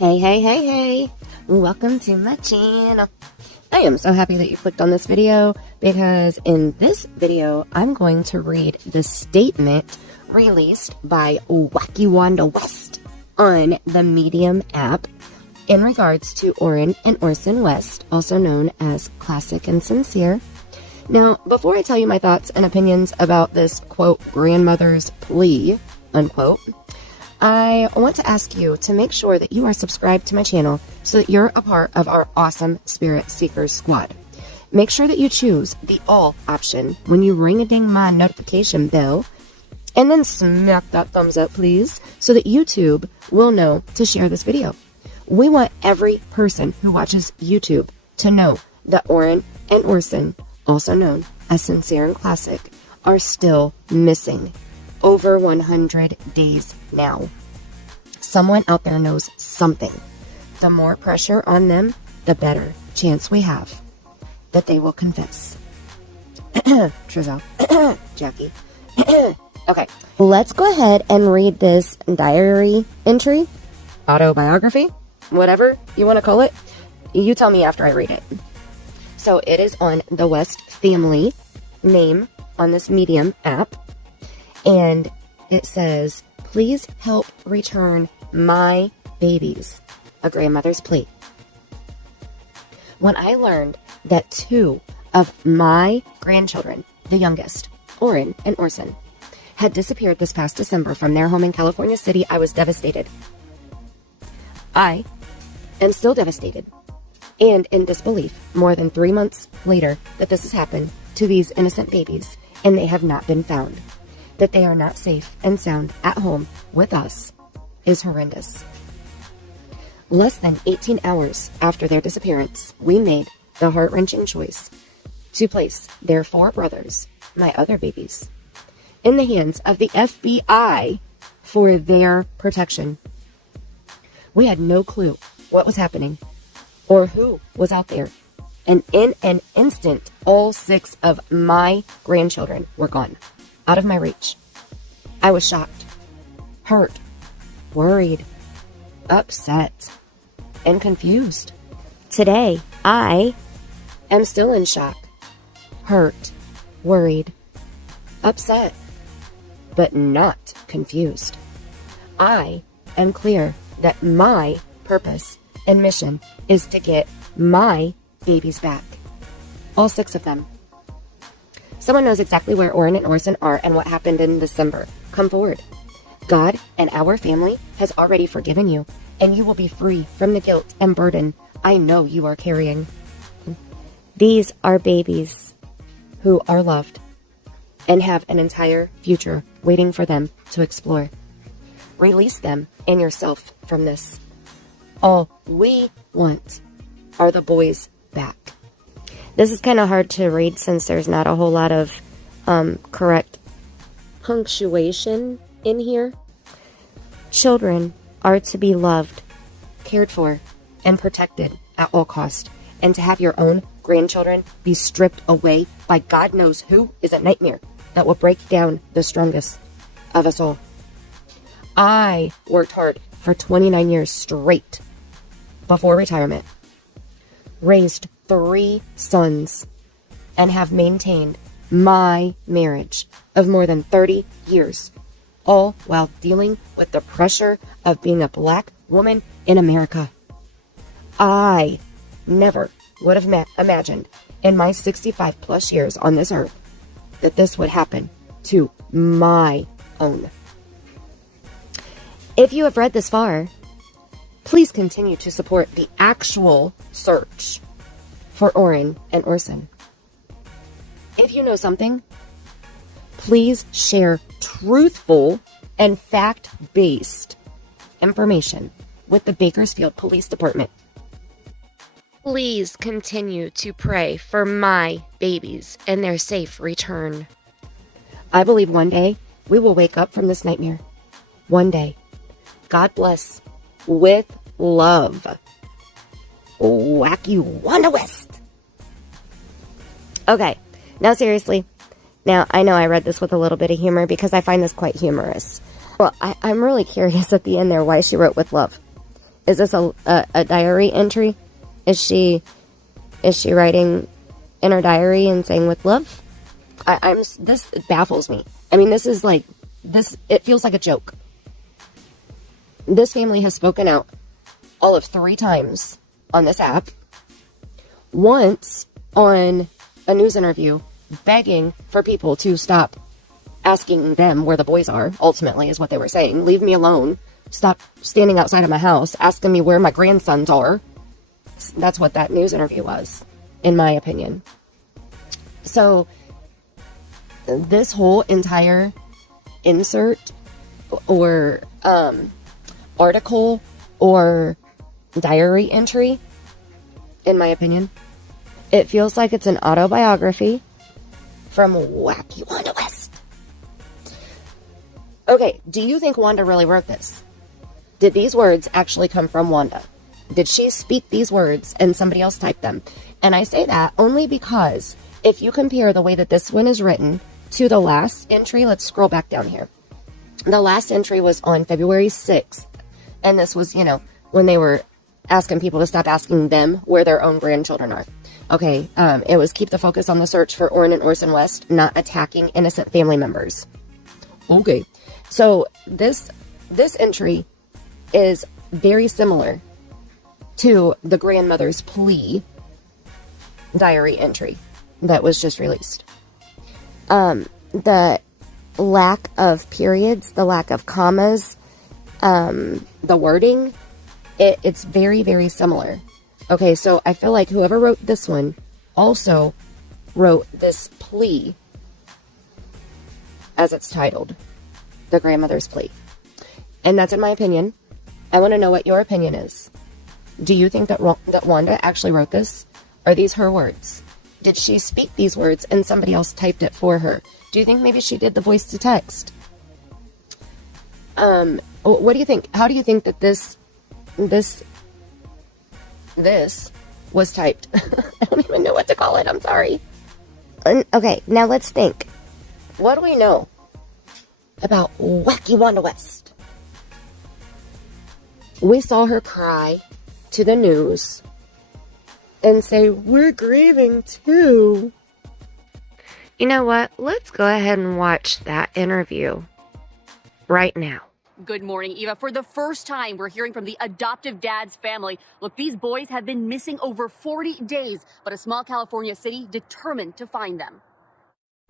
Hey, welcome to my channel. I am so happy that you clicked on this video because in this video, I'm going to read the statement released by Wacky Wanda West on the Medium app in regards to Orrin and Orson West, also known as Classic and Cinsere. Now, before I tell you my thoughts and opinions about this, quote, grandmother's plea, unquote, I want to ask you to make sure that you are subscribed to my channel so that you're a part of our awesome Spirit Seekers squad. Make sure that you choose the all option when you ring-a-ding my notification bell, and then smack that thumbs up, please, so that YouTube will know to share this video. We want every person who watches YouTube to know that Orrin and Orson, also known as Cinsere Classic, are still missing. Over 100 days now. Someone out there knows something. The more pressure on them, the better chance we have that they will confess. Trizelle. Jackie. Okay, let's go ahead and read this diary entry, autobiography, whatever you want to call it. You tell me after I read it. So it is on the West family name on this Medium app. And it says, please help return my babies, a grandmother's plea. When I learned that 2 of my grandchildren, the youngest, Orrin and Orson, had disappeared this past December from their home in California City, I was devastated. I am still devastated and in disbelief more than 3 months later that this has happened to these innocent babies and they have not been found. That they are not safe and sound at home with us is horrendous. Less than 18 hours after their disappearance, we made the heart-wrenching choice to place their 4 brothers, my other babies, in the hands of the FBI for their protection. We had no clue what was happening or who was out there, and in an instant, all 6 of my grandchildren were gone. Out of my reach. I was shocked, hurt, worried, upset, and confused. Today, I am still in shock, hurt, worried, upset, but not confused. I am clear that my purpose and mission is to get my babies back. All 6 of them. Someone knows exactly where Orrin and Orson are and what happened in December. Come forward. God and our family has already forgiven you, and you will be free from the guilt and burden I know you are carrying. These are babies who are loved and have an entire future waiting for them to explore. Release them and yourself from this. All we want are the boys back. This is kind of hard to read since there's not a whole lot of correct punctuation in here. Children are to be loved, cared for, and protected at all cost. And to have your own grandchildren be stripped away by God knows who is a nightmare that will break down the strongest of us all. I worked hard for 29 years straight before retirement. Raised 3 sons and have maintained my marriage of more than 30 years, all while dealing with the pressure of being a black woman in America. I never would have imagined in my 65 plus years on this earth that this would happen to my own. If you have read this far, please continue to support the actual search for Orrin and Orson. If you know something, please share truthful and fact-based information with the Bakersfield Police Department. Please continue to pray for my babies and their safe return. I believe one day we will wake up from this nightmare. One day. God bless. With love. Wacky Wanda West. Okay, now seriously. Now, I know I read this with a little bit of humor because I find this quite humorous. Well, I'm really curious at the end there why she wrote with love. Is this a diary entry? Is she writing in her diary and saying with love? This baffles me. I mean, this is like, it feels like a joke. This family has spoken out all of 3 times on this app. Once on a news interview, begging for people to stop asking them where the boys are, ultimately, is what they were saying. Leave me alone. Stop standing outside of my house asking me where my grandsons are. That's what that news interview was, in my opinion. So, this whole entire insert or article or diary entry, in my opinion, it feels like it's an autobiography from Wacky Wanda West. Okay, do you think Wanda really wrote this? Did these words actually come from Wanda? Did she speak these words and somebody else typed them? And I say that only because if you compare the way that this one is written to the last entry, let's scroll back down here. The last entry was on February 6th. And this was, you know, when they were asking people to stop asking them where their own grandchildren are. Okay, it was keep the focus on the search for Orrin and Orson West, not attacking innocent family members. Okay, so this entry is very similar to the Grandmothers Plea diary entry that was just released. The lack of periods, the lack of commas, the wording, it's very, very similar. Okay, so I feel like whoever wrote this one also wrote this plea as it's titled, The Grandmother's Plea. And that's in my opinion. I want to know what your opinion is. Do you think that Wanda actually wrote this? Are these her words? Did she speak these words and somebody else typed it for her? Do you think maybe she did the voice to text? What do you think? How do you think that this was typed? I don't even know what to call it. I'm sorry. Okay, now let's think. What do we know about Wacky Wanda West? We saw her cry to the news and say, we're grieving too. You know what? Let's go ahead and watch that interview right now. Good morning, Eva. For the first time, we're hearing from the adoptive dad's family. Look, these boys have been missing over 40 days, but a small California city determined to find them.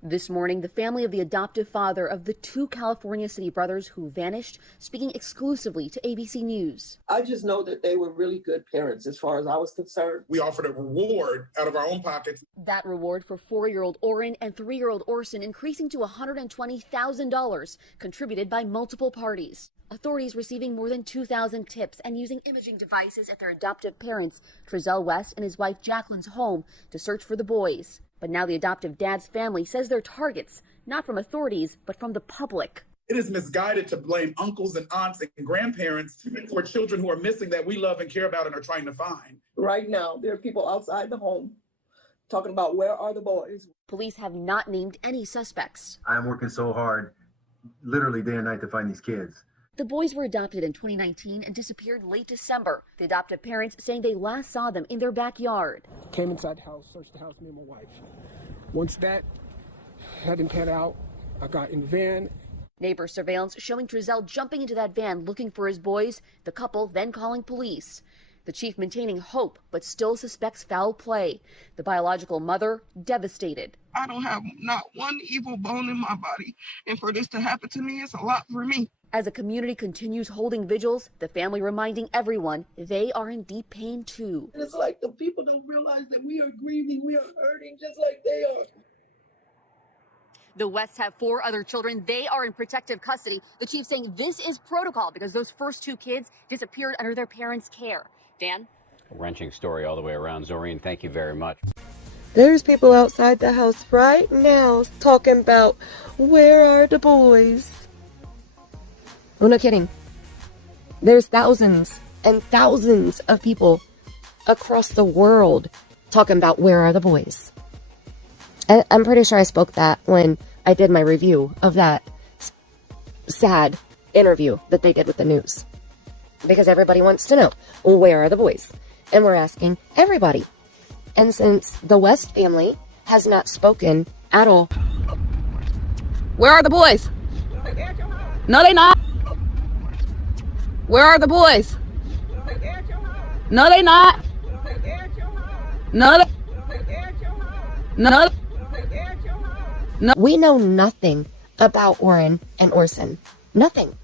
This morning, the family of the adoptive father of the 2 California city brothers who vanished, speaking exclusively to ABC News. I just know that they were really good parents as far as I was concerned. We offered a reward out of our own pockets. That reward for 4-year-old Orrin and 3-year-old Orson increasing to $120,000, contributed by multiple parties. Authorities receiving more than 2,000 tips and using imaging devices at their adoptive parents, Cinsere West and his wife Jacqueline's home, to search for the boys. But now the adoptive dad's family says they're targets, not from authorities, but from the public. It is misguided to blame uncles and aunts and grandparents for children who are missing that we love and care about and are trying to find. Right now, there are people outside the home talking about where are the boys. Police have not named any suspects. I'm working so hard, literally day and night, to find these kids. The boys were adopted in 2019 and disappeared late December. The adoptive parents saying they last saw them in their backyard. Came inside the house, searched the house, me and my wife. Once that hadn't pan out, I got in the van. Neighbor surveillance showing Cinsere jumping into that van looking for his boys, the couple then calling police. The chief maintaining hope, but still suspects foul play. The biological mother devastated. I don't have not one evil bone in my body, and for this to happen to me, it's a lot for me. As the community continues holding vigils, the family reminding everyone they are in deep pain too. It's like the people don't realize that we are grieving, we are hurting just like they are. The Wests have 4 other children. They are in protective custody. The chief saying this is protocol because those first 2 kids disappeared under their parents' care. Dan? A wrenching story all the way around. Zorine, thank you very much. There's people outside the house right now talking about where are the boys? Oh, no kidding. There's thousands and thousands of people across the world talking about where are the boys. I'm pretty sure I spoke that when I did my review of that sad interview that they did with the news. because everybody wants to know, where are the boys? And we're asking everybody. And since the West family has not spoken at all. Where are the boys? No, they not. Where are the boys? No, they not. No, no. No. We know nothing about Orrin and Orson. Nothing.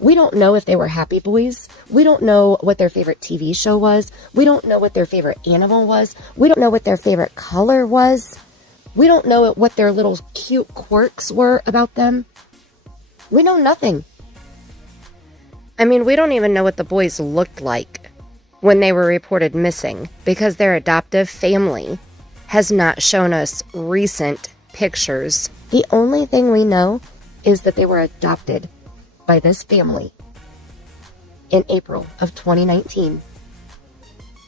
We don't know if they were happy boys. We don't know what their favorite TV show was. We don't know what their favorite animal was. We don't know what their favorite color was. We don't know what their little cute quirks were about them. We know nothing. I mean, we don't even know what the boys looked like when they were reported missing, because their adoptive family has not shown us recent pictures. The only thing we know is that they were adopted by this family in April of 2019,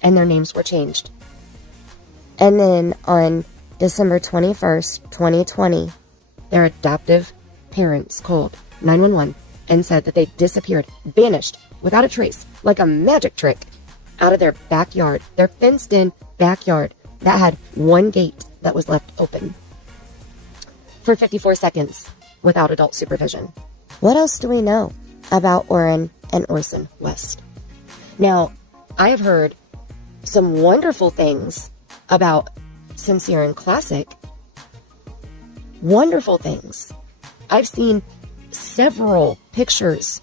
and their names were changed. And then on December 21st, 2020, their adoptive parents called 911 and said that they disappeared, vanished, without a trace, like a magic trick, out of their backyard, their fenced-in backyard that had one gate that was left open for 54 seconds without adult supervision. What else do we know about Orrin and Orson West? Now, I've heard some wonderful things about Cinsere Classic. Wonderful things. I've seen several pictures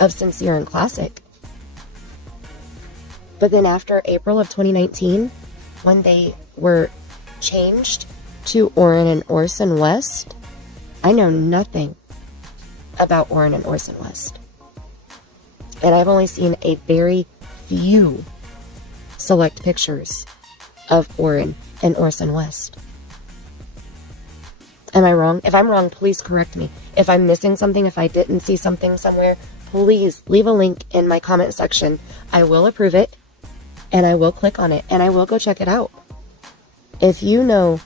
of Cinsere Classic. But then after April of 2019, when they were changed to Orrin and Orson West, I know nothing about Orrin and Orson West. And I've only seen a very few select pictures of Orrin and Orson West. Am I wrong? If I'm wrong, please correct me. If I'm missing something, if I didn't see something somewhere, please leave a link in my comment section. I will approve it, and I will click on it, and I will go check it out. If you know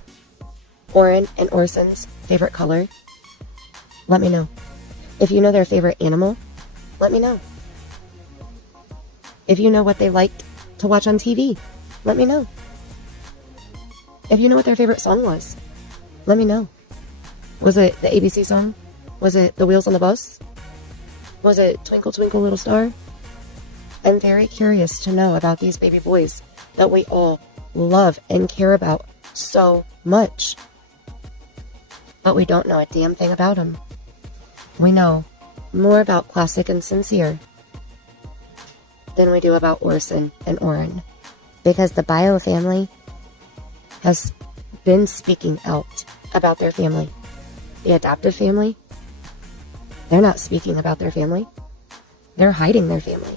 Orrin and Orson's favorite color, let me know. If you know their favorite animal, let me know. If you know what they liked to watch on TV, let me know. If you know what their favorite song was, let me know. Was it the ABC song? Was it The Wheels on the Bus? Was it Twinkle Twinkle Little Star? I'm very curious to know about these baby boys that we all love and care about so much. But we don't know a damn thing about them. We know more about Classic and Cinsere than we do about Orson and Orrin, because the bio family has been speaking out about their family. The adoptive family, they're not speaking about their family. They're hiding their family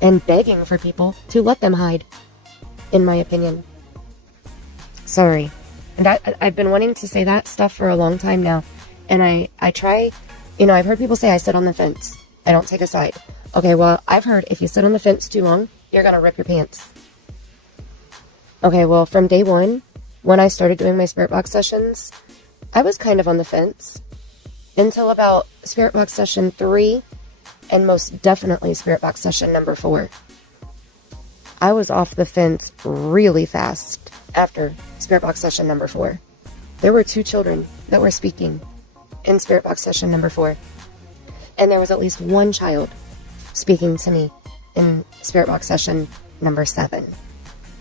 and begging for people to let them hide, in my opinion. Sorry. And I've been wanting to say that stuff for a long time now. And I try, I've heard people say I sit on the fence. I don't take a side. Okay, well, I've heard if you sit on the fence too long, you're going to rip your pants. Okay, well, from day one, when I started doing my Spirit Box sessions, I was kind of on the fence until about Spirit Box session 3, and most definitely Spirit Box session number 4. I was off the fence really fast after Spirit Box session number 4. There were 2 children that were speaking in Spirit Box session number 4. And there was at least 1 child speaking to me in Spirit Box session number 7.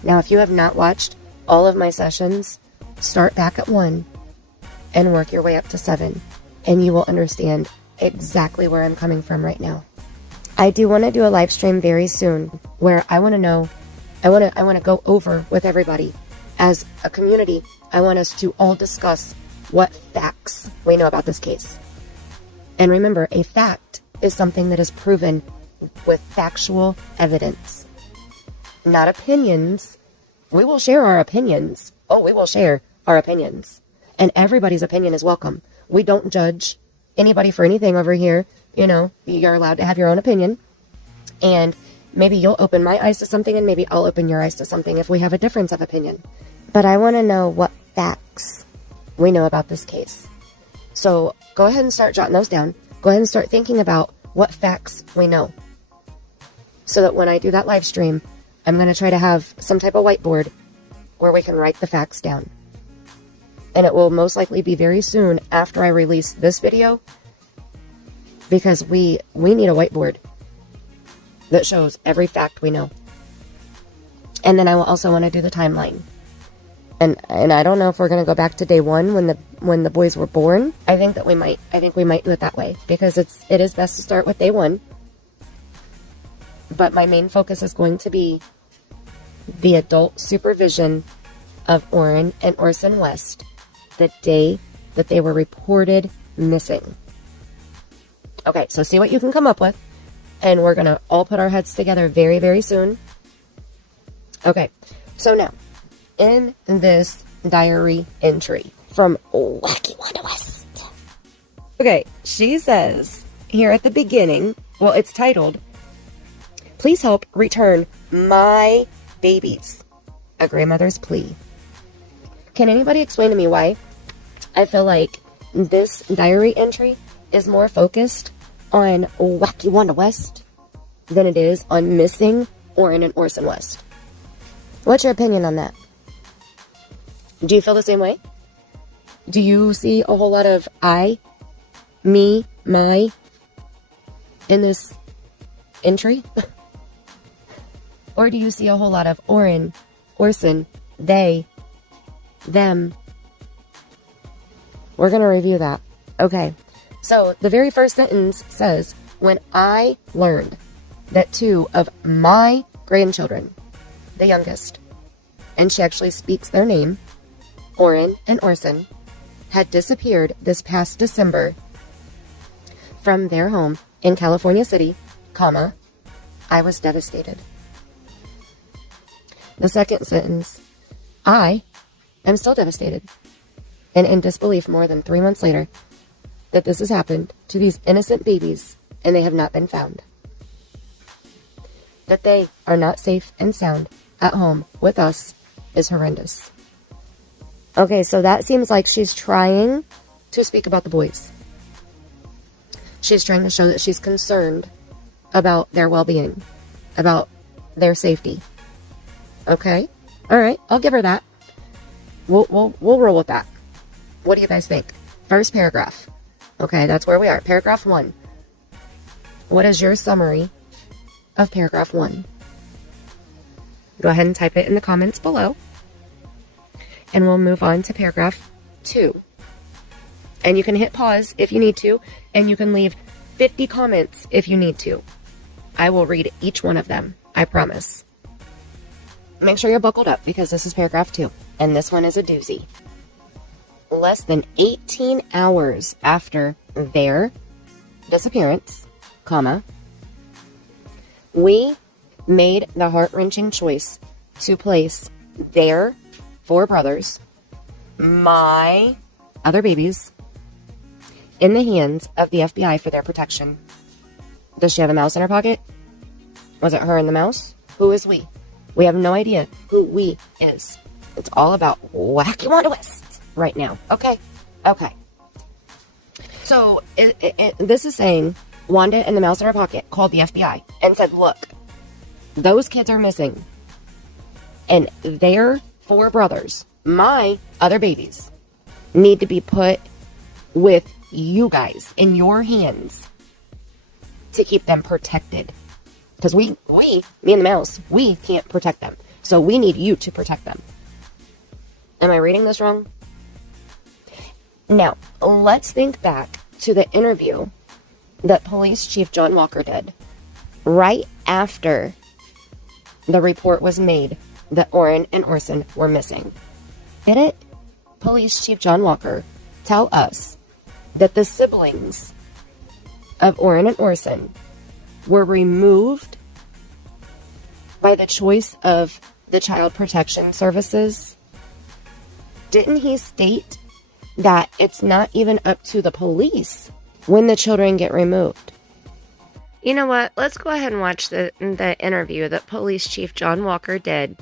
Now, if you have not watched all of my sessions, start back at 1 and work your way up to 7, and you will understand exactly where I'm coming from right now. I do want to do a live stream very soon where I want to know, I want to go over with everybody as a community. I want us to all discuss what facts we know about this case. And remember, a fact is something that is proven with factual evidence, not opinions. We will share our opinions. Oh, we will share our opinions. And everybody's opinion is welcome. We don't judge anybody for anything over here. You're allowed to have your own opinion. And maybe you'll open my eyes to something, and maybe I'll open your eyes to something if we have a difference of opinion. But I want to know what facts we know about this case. So go ahead and start jotting those down. Go ahead and start thinking about what facts we know. So that when I do that live stream, I'm going to try to have some type of whiteboard where we can write the facts down. And it will most likely be very soon after I release this video, because we need a whiteboard that shows every fact we know. And then I will also want to do the timeline. And I don't know if we're going to go back to day one when the boys were born. I think we might do it that way, because it is best to start with day one. But my main focus is going to be the adult supervision of Orrin and Orson West the day that they were reported missing. Okay, so see what you can come up with. And we're going to all put our heads together very, very soon. Okay, so now, in this diary entry from Wacky Wanda West. Okay, she says here at the beginning, well, it's titled, "Please help return my babies. A Grandmother's Plea." Can anybody explain to me why I feel like this diary entry is more focused on Wacky Wanda West than it is on missing Orrin and Orson West? What's your opinion on that? Do you feel the same way? Do you see a whole lot of I, me, my in this entry? Or do you see a whole lot of Orrin, Orson, they, them? We're going to review that. Okay. So the very first sentence says, "When I learned that 2 of my grandchildren, the youngest," and she actually speaks their name, Orrin and Orson, had disappeared this past December from their home in California City, comma, "I was devastated." The second sentence, "I am still devastated and in disbelief more than 3 months later that this has happened to these innocent babies and they have not been found. That they are not safe and sound at home with us is horrendous." Okay, so that seems like she's trying to speak about the boys. She's trying to show that she's concerned about their well-being, about their safety. Okay, all right, I'll give her that. We'll roll with that. What do you guys think? First paragraph. Okay, that's where we are. Paragraph 1. What is your summary of paragraph 1? Go ahead and type it in the comments below. And we'll move on to paragraph 2. And you can hit pause if you need to, and you can leave 50 comments if you need to. I will read each one of them, I promise. Make sure you're buckled up, because this is paragraph 2, and this one is a doozy. Less than 18 hours after their disappearance, comma, we made the heart-wrenching choice to place their 4 brothers, my other babies, in the hands of the FBI for their protection. Does she have a mouse in her pocket? Was it her and the mouse? Who is we? We have no idea who we is. It's all about Wacky Wanda West right now. Okay. So this is saying Wanda and the mouse in her pocket called the FBI and said, "Look, those kids are missing. And their 4 brothers, my other babies, need to be put with you guys in your hands to keep them protected. Because me and the mouse, we can't protect them. So we need you to protect them." Am I reading this wrong? Now, let's think back to the interview that Police Chief John Walker did right after the report was made that Orrin and Orson were missing. Didn't Police Chief John Walker tell us that the siblings of Orrin and Orson were removed by the choice of the Child Protection Services? Didn't he state that it's not even up to the police when the children get removed? You know what? Let's go ahead and watch the interview that Police Chief John Walker did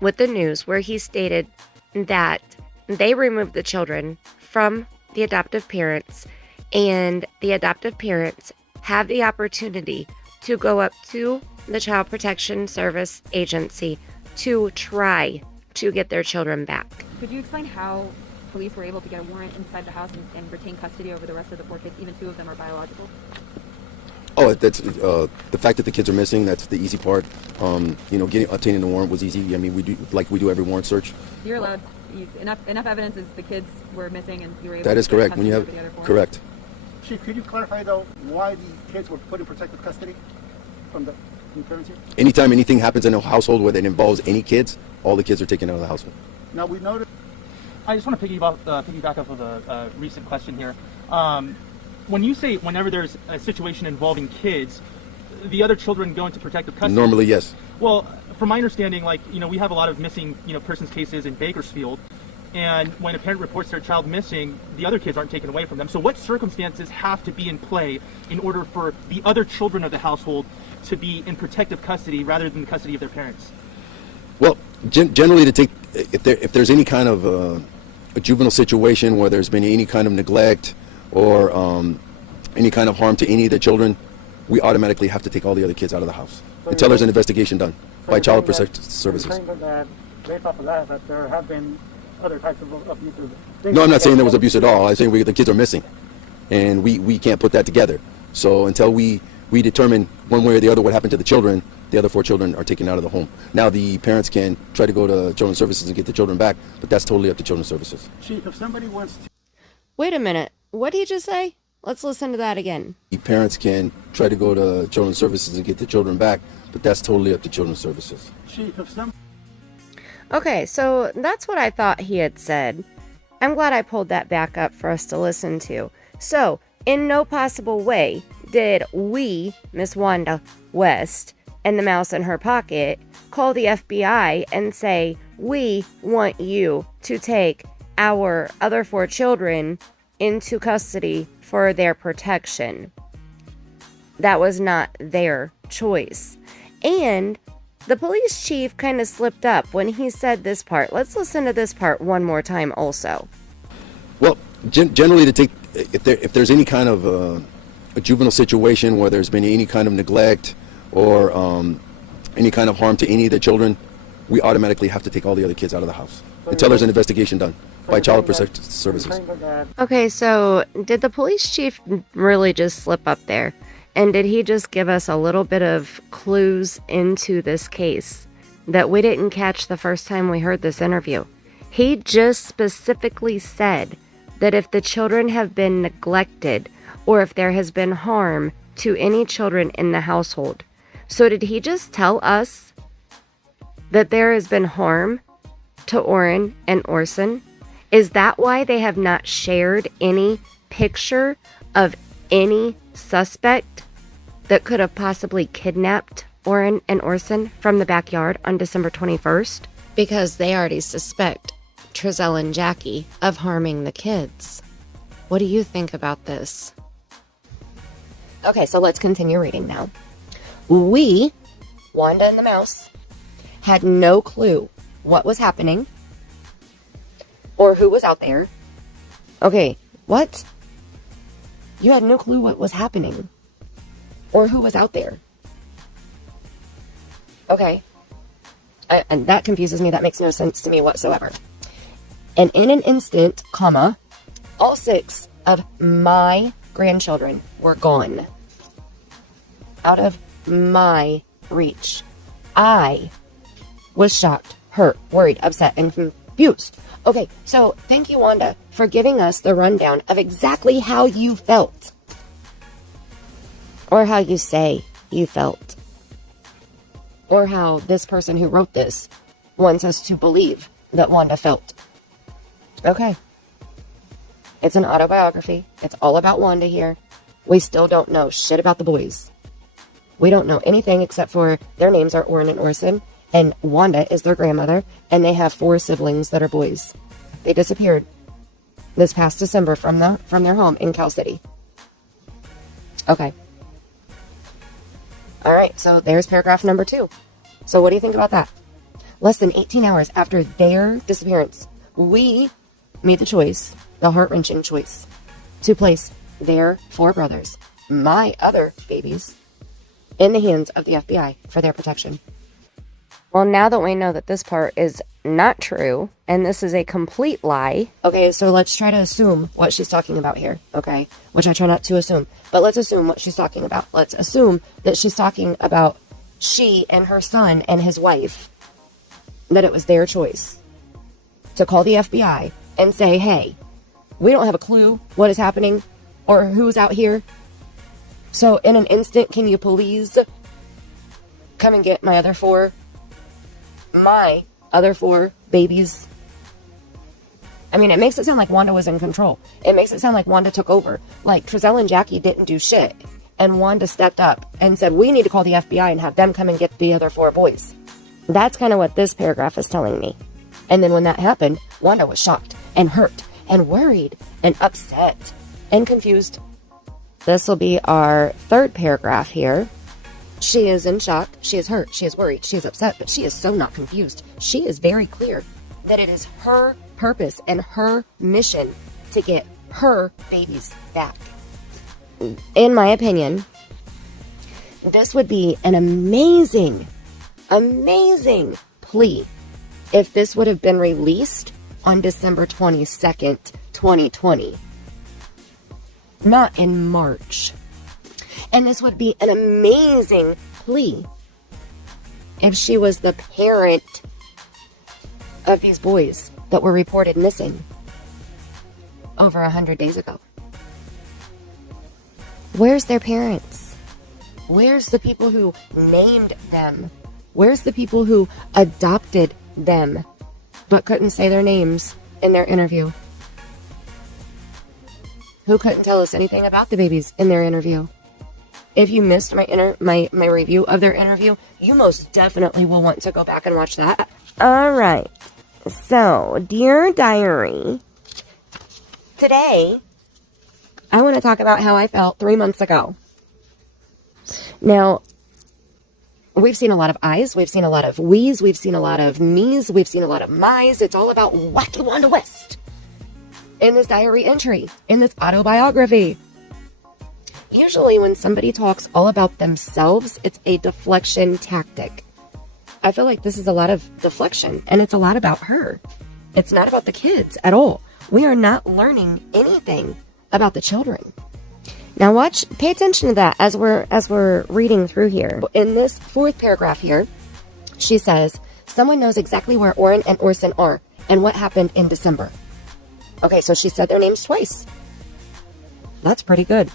with the news, where he stated that they removed the children from the adoptive parents, and the adoptive parents have the opportunity to go up to the Child Protection Service Agency to try to get their children back. Could you explain how police were able to get a warrant inside the house and retain custody over the rest of the 4 kids, even 2 of them are biological? Oh, that's the fact that the kids are missing. That's the easy part. Obtaining the warrant was easy. I mean, we do every warrant search. You're allowed enough evidence is the kids were missing, and you were able. That to is get correct. When you have custody over the other 4? correct. Chief, could you clarify though why the kids were put in protective custody from the parents here? Anytime anything happens in a household where it involves any kids, all the kids are taken out of the household. Now we noticed. I just want to piggyback off of a recent question here. When you say whenever there's a situation involving kids, the other children go into protective custody? Normally, yes. Well, from my understanding, we have a lot of missing, persons cases in Bakersfield, and when a parent reports their child missing, the other kids aren't taken away from them. So what circumstances have to be in play in order for the other children of the household to be in protective custody rather than the custody of their parents? Well, generally, if there's any kind of a juvenile situation where there's been any kind of neglect or any kind of harm to any of the children, we automatically have to take all the other kids out of the house until there's an investigation done by Child Protective Services. Based off of that there have been other types of abuses. No, I'm not saying there was abuse at all. I'm saying the kids are missing, and we can't put that together. So until we determine one way or the other what happened to the children, the other 4 children are taken out of the home. Now the parents can try to go to Children's Services and get the children back, but that's totally up to Children's Services. Chief, if somebody wants to... Wait a minute. What did he just say? Let's listen to that again. The parents can try to go to Children's Services and get the children back, but that's totally up to Children's Services. Chief, if some... Okay, so that's what I thought he had said. I'm glad I pulled that back up for us to listen to. So, in no possible way did we, Miss Wanda West, and the mouse in her pocket, call the FBI and say, we want you to take our other 4 children into custody for their protection. That was not their choice. And the police chief kind of slipped up when he said this part. Let's listen to this part one more time also. Well, generally, if there's any kind of a juvenile situation where there's been any kind of neglect or any kind of harm to any of the children, we automatically have to take all the other kids out of the house until there's an investigation done by Child Protective Services. Okay, so did the police chief really just slip up there? And did he just give us a little bit of clues into this case that we didn't catch the first time we heard this interview? He just specifically said that if the children have been neglected or if there has been harm to any children in the household. So did he just tell us that there has been harm to Orrin and Orson? Is that why they have not shared any picture of any suspect that could have possibly kidnapped Orrin and Orson from the backyard on December 21st? Because they already suspect Trezell and Jackie of harming the kids. What do you think about this? Okay, so let's continue reading now. We, Wanda and the mouse, had no clue what was happening or who was out there. Okay, what? You had no clue what was happening or who was out there. Okay. And that confuses me. That makes no sense to me whatsoever. And in an instant, comma, all 6 of my grandchildren were gone. Out of my reach. I was shocked, hurt, worried, upset, and confused. Okay, so thank you, Wanda, for giving us the rundown of exactly how you felt. Or how you say you felt. Or how this person who wrote this wants us to believe that Wanda felt. Okay. It's an autobiography. It's all about Wanda here. We still don't know shit about the boys. We don't know anything except for their names are Orrin and Orson, and Wanda is their grandmother, and they have 4 siblings that are boys. They disappeared this past December from their home in Cal City. Okay. All right, so there's paragraph number 2. So what do you think about that? Less than 18 hours after their disappearance, we made the choice, the heart-wrenching choice, to place their 4 brothers my other babies in the hands of the FBI for their protection. Well, now that we know that this part is not true, and this is a complete lie. Okay, so let's try to assume what she's talking about here, okay? Which I try not to assume, but let's assume what she's talking about. Let's assume that she's talking about she and her son and his wife, that it was their choice to call the FBI and say, hey, we don't have a clue what is happening or who's out here. So in an instant, can you please come and get my other four babies? I mean, it makes it sound like Wanda was in control. It makes it sound like Wanda took over. Like Trezell and Jackie didn't do shit. And Wanda stepped up and said, we need to call the FBI and have them come and get the other four boys. That's kind of what this paragraph is telling me. And then when that happened, Wanda was shocked and hurt and worried and upset and confused. This will be our third paragraph here. She is in shock, she is hurt, she is worried, she is upset, but she is so not confused. She is very clear that it is her purpose and her mission to get her babies back. In my opinion, this would be an amazing plea if this would have been released on December 22nd, 2020. Not in March. And this would be an amazing plea if she was the parent of these boys that were reported missing over 100 days ago. Where's their parents? Where's the people who named them? Where's the people who adopted them but couldn't say their names in their interview? Who couldn't tell us anything about the babies in their interview? If you missed my review of their interview, you most definitely will want to go back and watch that. All right. So, Dear Diary, today I want to talk about how I felt 3 months ago. Now, we've seen a lot of I's, we've seen a lot of we's, we've seen a lot of me's, we've seen a lot of my's. It's all about Wacky Wanda West in this diary entry, in this autobiography. Usually when somebody talks all about themselves, it's a deflection tactic. I feel like this is a lot of deflection, and it's a lot about her. It's not about the kids at all. We are not learning anything about the children. Now pay attention to that as we're reading through here. In this fourth paragraph here, she says, someone knows exactly where Orrin and Orson are and what happened in December. Okay, so she said their names twice. That's pretty good.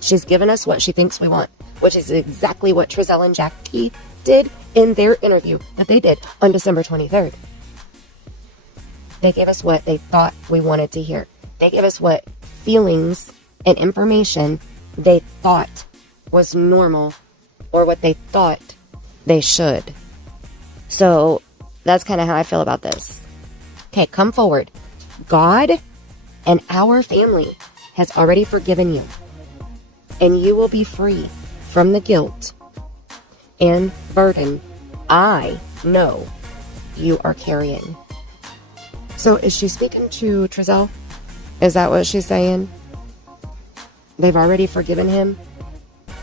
She's given us what she thinks we want, which is exactly what Trezell and Jackie did in their interview that they did on December 23rd. They gave us what they thought we wanted to hear. They gave us what feelings and information they thought was normal or what they thought they should. So that's kind of how I feel about this. Okay, come forward. God and our family has already forgiven you, and you will be free from the guilt and burden I know you are carrying. So is she speaking to Trezell? Is that what she's saying? They've already forgiven him,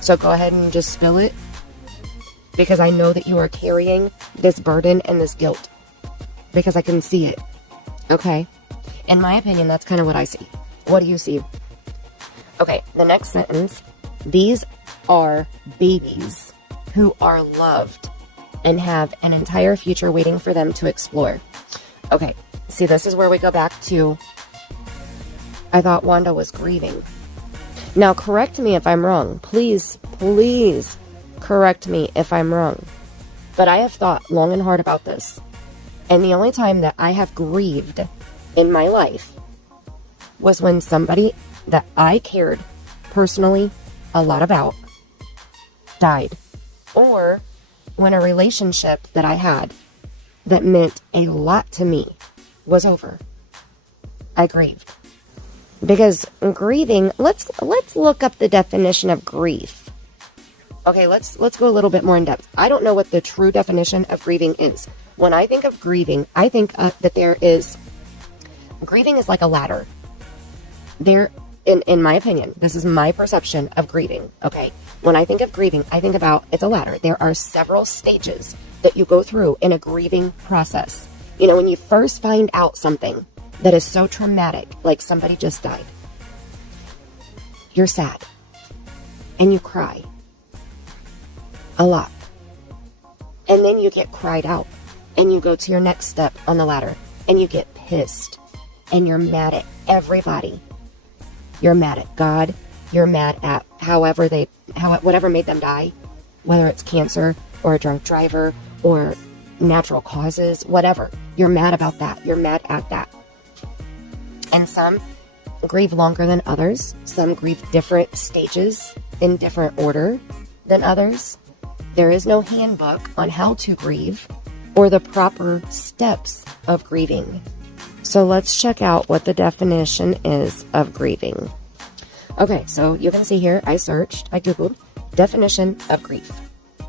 so go ahead and just spill it, because I know that you are carrying this burden and this guilt, because I can see it. Okay? In my opinion, that's kind of what I see. What do you see? Okay, the next sentence. These are babies who are loved and have an entire future waiting for them to explore. Okay, see, this is where we go back to, I thought Wanda was grieving. Now, correct me if I'm wrong. Please, please correct me if I'm wrong. But I have thought long and hard about this. And the only time that I have grieved in my life was when somebody that I cared personally a lot about died. Or when a relationship that I had that meant a lot to me was over. I grieved. Because grieving, let's look up the definition of grief. Okay, let's go a little bit more in depth. I don't know what the true definition of grieving is. When I think of grieving, I think that grieving is like a ladder. There in my opinion, this is my perception of grieving, okay? When I think of grieving, I think about, it's a ladder. There are several stages that you go through in a grieving process. You know, when you first find out something that is so traumatic, like somebody just died, you're sad. And you cry. A lot. And then you get cried out. And you go to your next step on the ladder. And you get pissed. And you're mad at everybody. You're mad at God. You're mad at whatever made them die. Whether it's cancer or a drunk driver or natural causes, whatever. You're mad about that. You're mad at that. And some grieve longer than others. Some grieve different stages in different order than others. There is no handbook on how to grieve or the proper steps of grieving. So let's check out what the definition is of grieving. Okay, so you can see here, I Googled definition of grief.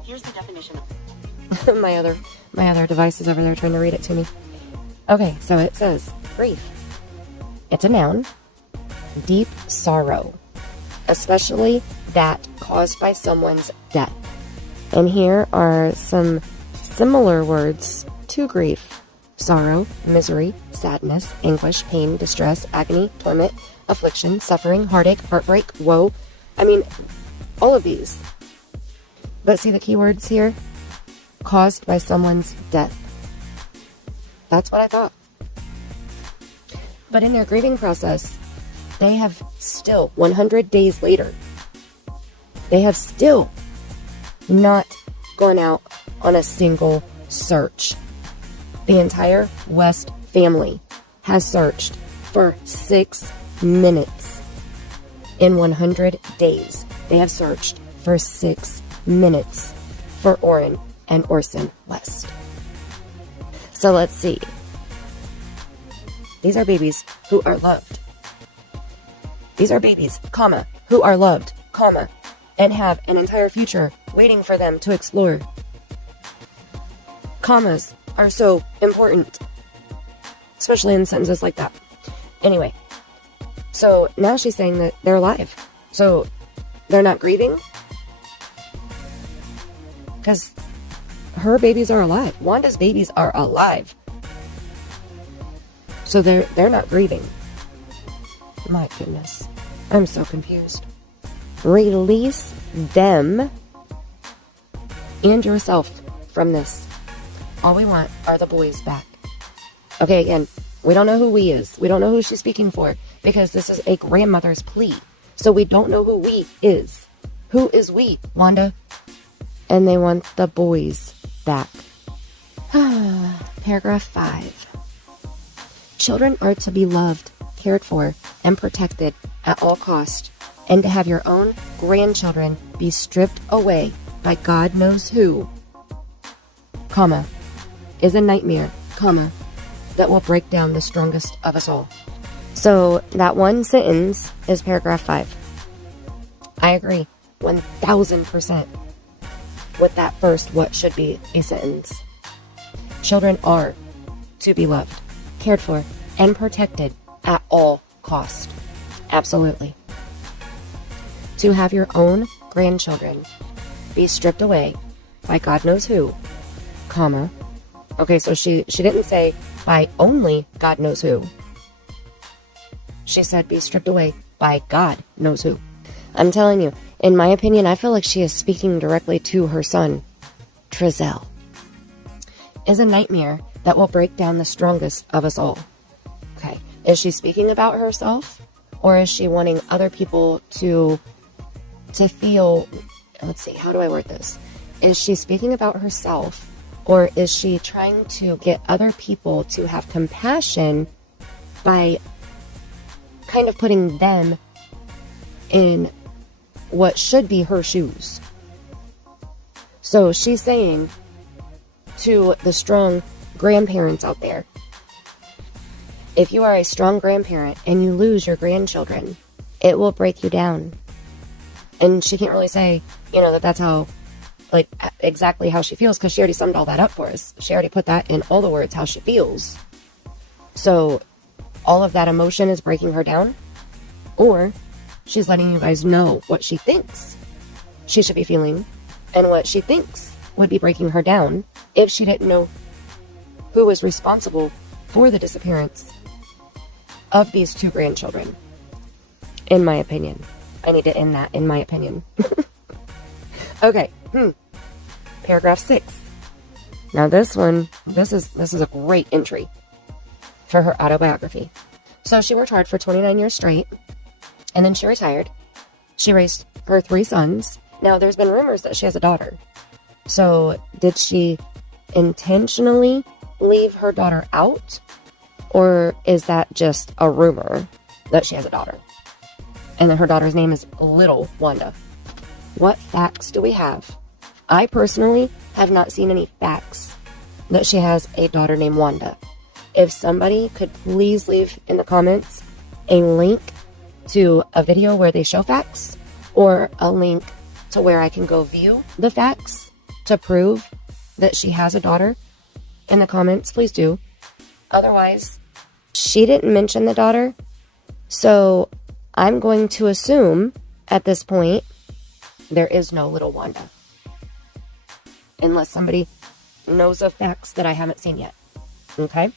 Here's the definition of my other device is over there trying to read it to me. Okay, so it says grief. It's a noun. Deep sorrow, especially that caused by someone's death. And here are some similar words to grief: sorrow, misery, sadness, anguish, pain, distress, agony, torment, affliction, suffering, heartache, heartbreak, woe. I mean, all of these. But see the keywords here? Caused by someone's death. That's what I thought. But in their grieving process, they have still, 100 days later, they have still not gone out on a single search. The entire West family has searched for 6 minutes. In 100 days, they have searched for 6 minutes for Orrin and Orson West. So let's see. These are babies who are loved. These are babies, comma, who are loved, comma, and have an entire future waiting for them to explore. Commas are so important, especially in sentences like that. Anyway, so now she's saying that they're alive. So they're not grieving? Because her babies are alive. Wanda's babies are alive. So they're not grieving. My goodness. I'm so confused. Release them and yourself from this. All we want are the boys back. Okay, again, we don't know who we is. We don't know who she's speaking for because this is a grandmother's plea. So we don't know who we is. Who is we, Wanda? And they want the boys back. Paragraph 5. Children are to be loved, cared for, and protected at all cost, and to have your own grandchildren be stripped away by God knows who, comma, is a nightmare, comma, that will break down the strongest of us all. So that one sentence is paragraph 5. I agree 1000% with that first what should be a sentence. Children are to be loved, cared for, and protected at all cost. Absolutely. To have your own grandchildren be stripped away by God knows who, comma. Okay, so she didn't say by only God knows who. She said be stripped away by God knows who. I'm telling you, in my opinion, I feel like she is speaking directly to her son, Trezell. Is a nightmare that will break down the strongest of us all. Okay, is she speaking about herself? Or is she wanting other people to feel, let's see, how do I word this? Is she speaking about herself? Or is she trying to get other people to have compassion by kind of putting them in what should be her shoes? So she's saying to the strong grandparents out there, if you are a strong grandparent and you lose your grandchildren, it will break you down. And she can't really say, that's how, like, exactly how she feels, because she already summed all that up for us. She already put that in all the words, how she feels. So all of that emotion is breaking her down? Or She's letting you guys know what she thinks she should be feeling and what she thinks would be breaking her down if she didn't know who was responsible for the disappearance of these 2 grandchildren. In my opinion. I need to end that, in my opinion. Okay. Paragraph 6. Now this one, this is a great entry for her autobiography. So she worked hard for 29 years straight, and then she retired. She raised her 3 sons. Now there's been rumors that she has a daughter. So did she intentionally leave her daughter out? Or is that just a rumor that she has a daughter? And then her daughter's name is Little Wanda. What facts do we have? I personally have not seen any facts that she has a daughter named Wanda. If somebody could please leave in the comments a link to a video where they show facts, or a link to where I can go view the facts to prove that she has a daughter in the comments, please do. Otherwise, she didn't mention the daughter, so I'm going to assume at this point there is no little Wanda. Unless somebody knows of facts that I haven't seen yet. Okay?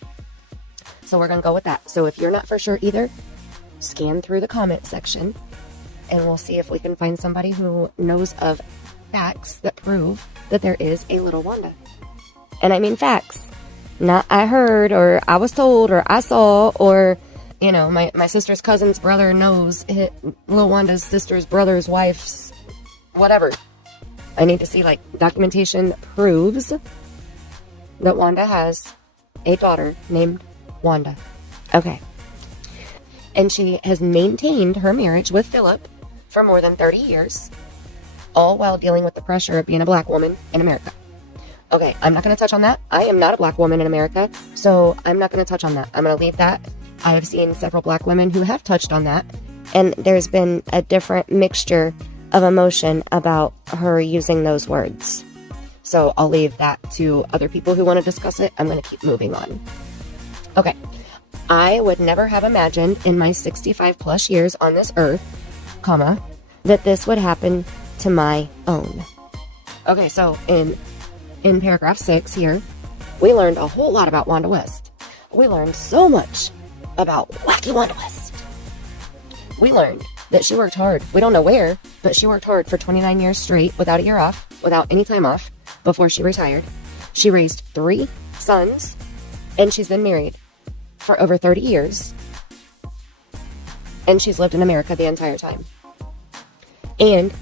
So we're going to go with that. So if you're not for sure either, scan through the comment section and we'll see if we can find somebody who knows of facts that prove that there is a little Wanda. And I mean facts. Not I heard, or I was told, or I saw, or, you know, my sister's cousin's brother knows it, little Wanda's sister's brother's wife's whatever. I need to see, like, documentation that proves that Wanda has a daughter named Wanda. Okay. And she has maintained her marriage with Philip for more than 30 years, all while dealing with the pressure of being a black woman in America. Okay, I'm not going to touch on that. I am not a black woman in America, so I'm not going to touch on that. I'm going to leave that. I have seen several black women who have touched on that, and there's been a different mixture of emotion about her using those words. So I'll leave that to other people who want to discuss it. I'm going to keep moving on. Okay. I would never have imagined in my 65 plus years on this earth, comma, that this would happen to my own. Okay, so in paragraph 6 here, we learned a whole lot about Wanda West. We learned so much about Wacky Wanda West. We learned that she worked hard. We don't know where, but she worked hard for 29 years straight without a year off, without any time off, before she retired. She raised 3 sons, and she's been married for over 30 years. And she's lived in America the entire time. And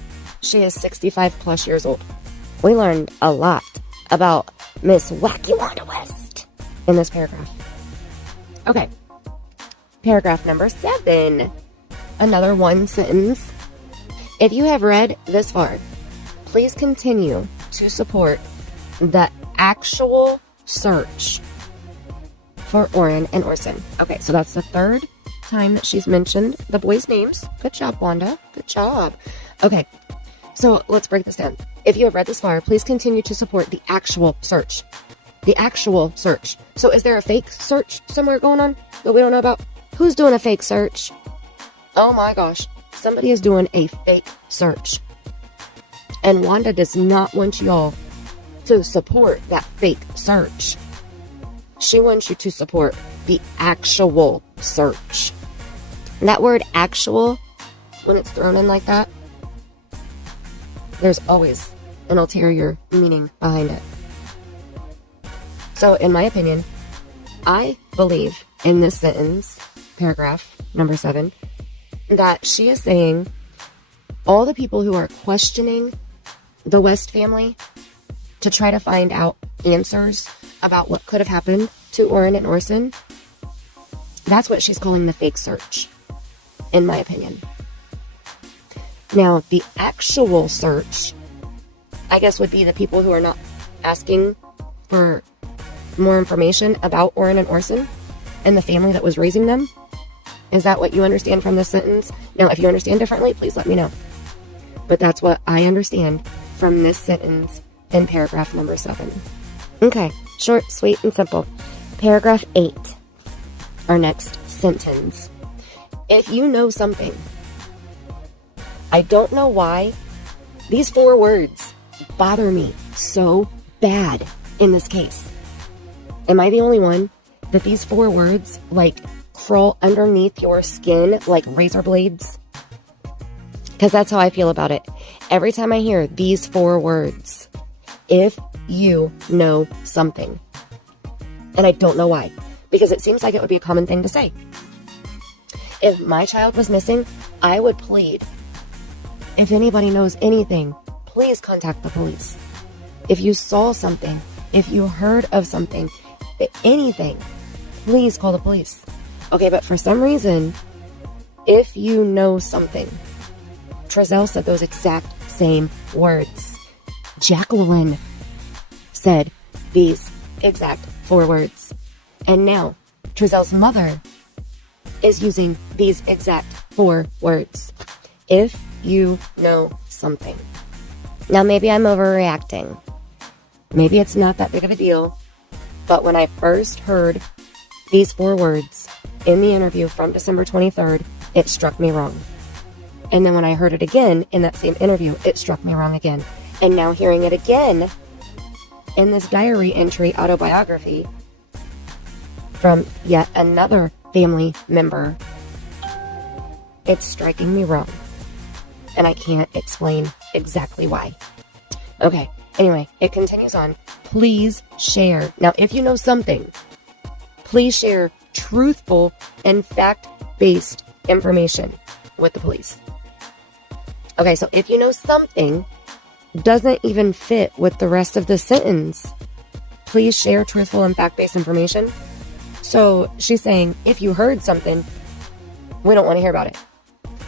she is 65 plus years old. We learned a lot about Miss Wacky Wanda West in this paragraph. Okay. Paragraph number 7. Another one sentence. If you have read this far, please continue to support the actual search for Orrin and Orson. Okay, so that's the 3rd time that she's mentioned the boys' names. Good job, Wanda. Good job. Okay, so let's break this down. If you have read this far, please continue to support the actual search. The actual search. So is there a fake search somewhere going on that we don't know about? Who's doing a fake search? Oh my gosh. Somebody is doing a fake search. And Wanda does not want y'all to support that fake search. She wants you to support the actual search. And that word actual, when it's thrown in like that, there's always an ulterior meaning behind it. So, in my opinion, I believe in this sentence, paragraph number 7, that she is saying all the people who are questioning the West family to try to find out answers about what could have happened to Orrin and Orson, that's what she's calling the fake search, in my opinion. Now, the actual search, I guess, would be the people who are not asking for more information about Orrin and Orson and the family that was raising them. Is that what you understand from this sentence? Now, if you understand differently, please let me know. But that's what I understand from this sentence in paragraph number 7. Okay, short, sweet, and simple. Paragraph 8, our next sentence. If you know something I don't know why these 4 words bother me so bad in this case. Am I the only one that these 4 words, like, crawl underneath your skin like razor blades? Because that's how I feel about it. Every time I hear these 4 words, if you know something. And I don't know why. Because it seems like it would be a common thing to say. If my child was missing, I would plead, if anybody knows anything, please contact the police. If you saw something, if you heard of something, anything, please call the police. Okay, but for some reason, if you know something, Trezell said those exact same words. Jacqueline said these exact 4 words. And now, Trezell's mother is using these exact 4 words. If you know something. Now, maybe I'm overreacting. Maybe it's not that big of a deal. But when I first heard these 4 words in the interview from December 23rd, it struck me wrong. And then when I heard it again in that same interview, it struck me wrong again. And now hearing it again in this diary entry autobiography from yet another family member, it's striking me wrong. And I can't explain exactly why. Okay, anyway, it continues on. Please share. Now, if you know something, please share truthful and fact-based information with the police. Okay, so if you know something doesn't even fit with the rest of the sentence, please share truthful and fact-based information. So she's saying, if you heard something, we don't want to hear about it.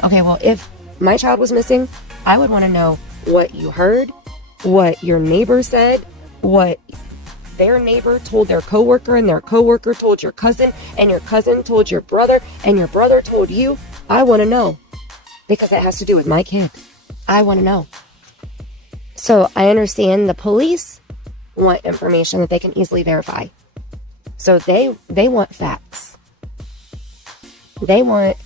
Okay, well, if my child was missing, I would want to know what you heard, what your neighbor said, what their neighbor told their coworker, and their coworker told your cousin, and your cousin told your brother, and your brother told you. I want to know, because it has to do with my kid. I want to know. So I understand the police want information that they can easily verify. So they want facts. They want,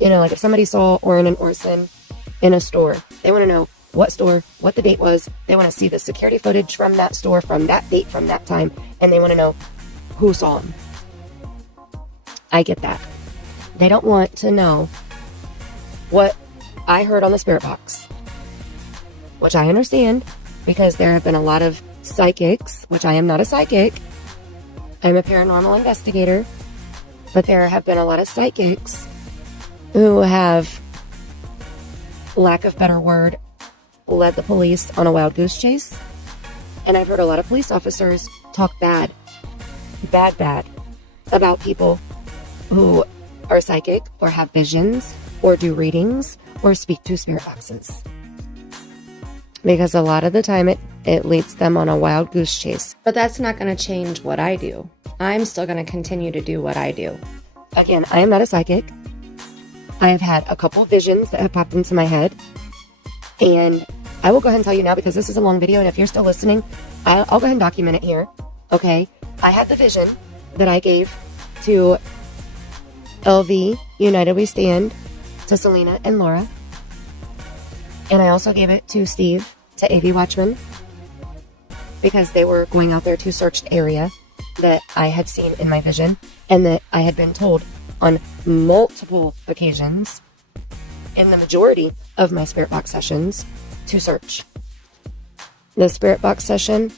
like if somebody saw Orrin and Orson in a store, they want to know what store, what the date was. They want to see the security footage from that store, from that date, from that time, and they want to know who saw them. I get that. They don't want to know what I heard on the spirit box, which I understand, because there have been a lot of psychics, which I am not a psychic. I'm a paranormal investigator, but there have been a lot of psychics who have, lack of better word, led the police on a wild goose chase. And I've heard a lot of police officers talk bad about people who are psychic or have visions or do readings or speak to spirit boxes. Because a lot of the time it leads them on a wild goose chase. But that's not going to change what I do. I'm still going to continue to do what I do. Again, I am not a psychic. I have had a couple visions that have popped into my head. And I will go ahead and tell you now, because this is a long video, and if you're still listening, I'll go ahead and document it here. Okay? I had the vision that I gave to LV, United We Stand, to Selena and Laura. And I also gave it to Steve, to AV Watchmen, because they were going out there to search the area that I had seen in my vision, and that I had been told on multiple occasions in the majority of my spirit box sessions to search. The spirit box session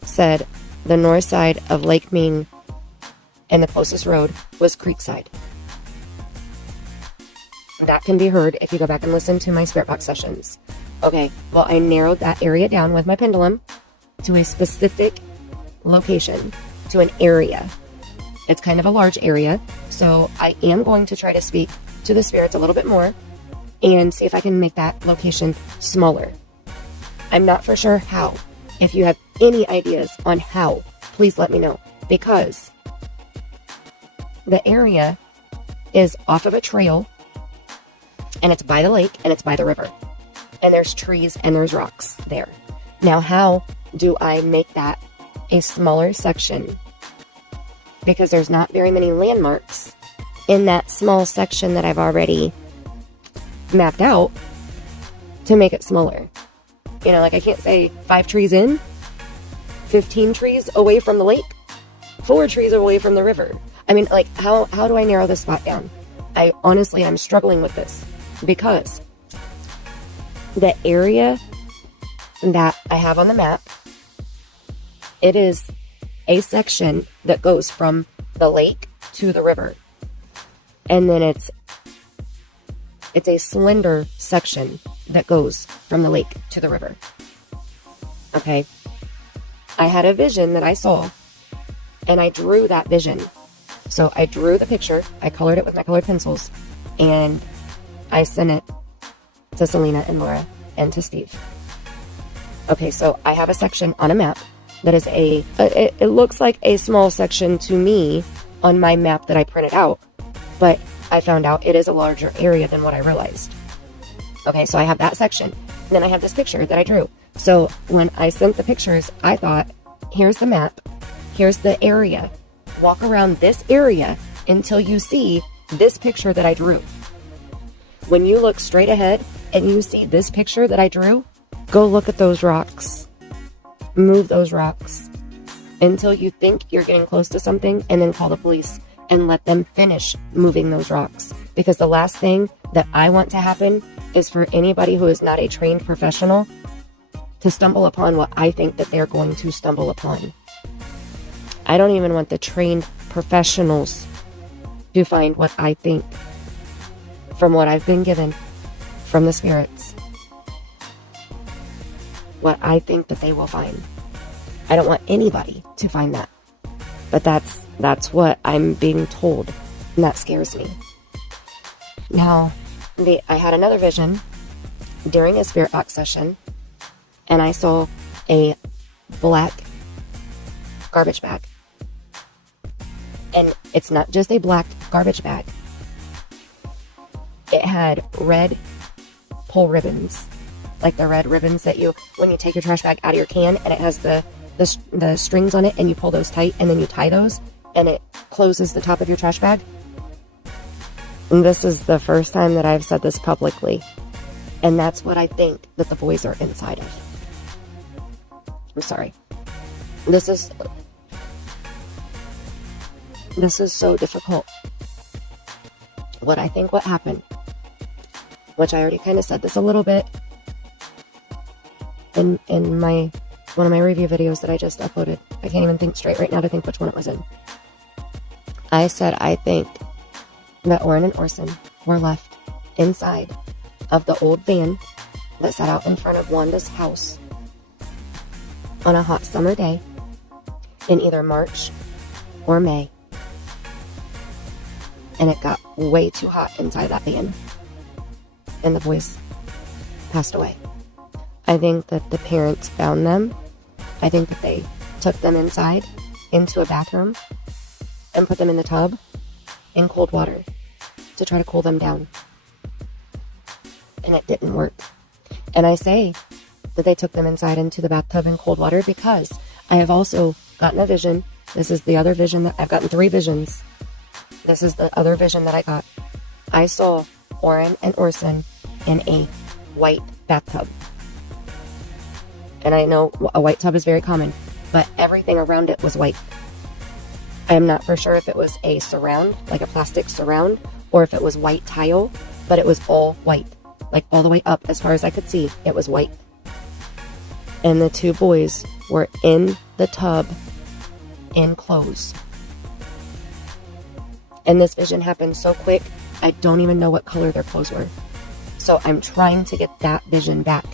said the north side of Lake Ming, and the closest road was Creekside. That can be heard if you go back and listen to my spirit box sessions. Okay, well, I narrowed that area down with my pendulum to a specific location, to an area. It's kind of a large area, so I am going to try to speak to the spirits a little bit more and see if I can make that location smaller. I'm not for sure how. If you have any ideas on how, please let me know, because the area is off of a trail, and it's by the lake, and it's by the river, and there's trees and there's rocks there. Now, how do I make that a smaller section? Because there's not very many landmarks in that small section that I've already mapped out to make it smaller. You know, like I can't say 5 trees in, 15 trees away from the lake, 4 trees away from the river. I mean, like, how do I narrow this spot down? I'm struggling with this because the area that I have on the map, it is a section that goes from the lake to the river. And then it's a slender section that goes from the lake to the river. Okay. I had a vision that I saw, and I drew that vision. So I drew the picture, I colored it with my colored pencils, and I sent it to Selena and Laura and to Steve. Okay, so I have a section on a map that is it looks like a small section to me on my map that I printed out, but I found out it is a larger area than what I realized. Okay, so I have that section, and then I have this picture that I drew. So when I sent the pictures, I thought, here's the map, here's the area. Walk around this area until you see this picture that I drew. When you look straight ahead and you see this picture that I drew, go look at those rocks. Move those rocks until you think you're getting close to something, and then call the police and let them finish moving those rocks. Because the last thing that I want to happen is for anybody who is not a trained professional to stumble upon what I think that they're going to stumble upon. I don't even want the trained professionals to find what I think from what I've been given from the spirits. What I think that they will find. I don't want anybody to find that. But that's what I'm being told, and that scares me. Now, I had another vision during a spirit box session, and I saw a black garbage bag. And it's not just a black garbage bag. It had red pull ribbons. Like the red ribbons that when you take your trash bag out of your can, and it has the strings on it, and you pull those tight, and then you tie those, and it closes the top of your trash bag. And this is the first time that I've said this publicly. And that's what I think that the boys are inside of. I'm sorry. This is so difficult. What I think what happened, which I already kind of said this a little bit in one of my review videos that I just uploaded. I can't even think straight right now to think which one it was in. I said I think that Orrin and Orson were left inside of the old van that sat out in front of Wanda's house on a hot summer day in either March or May. And it got way too hot inside that van, and the boys passed away. I think that the parents found them. I think that they took them inside into a bathroom and put them in the tub in cold water to try to cool them down. And it didn't work. And I say that they took them inside into the bathtub in cold water because I have also gotten a vision. This is the other vision that I've gotten 3 visions. This is the other vision that I got. I saw Orrin and Orson in a white bathtub. And I know a white tub is very common, but everything around it was white. I am not for sure if it was a surround, like a plastic surround, or if it was white tile, but it was all white. Like all the way up as far as I could see, it was white. And the 2 boys were in the tub in clothes. And this vision happened so quick, I don't even know what color their clothes were. So I'm trying to get that vision back.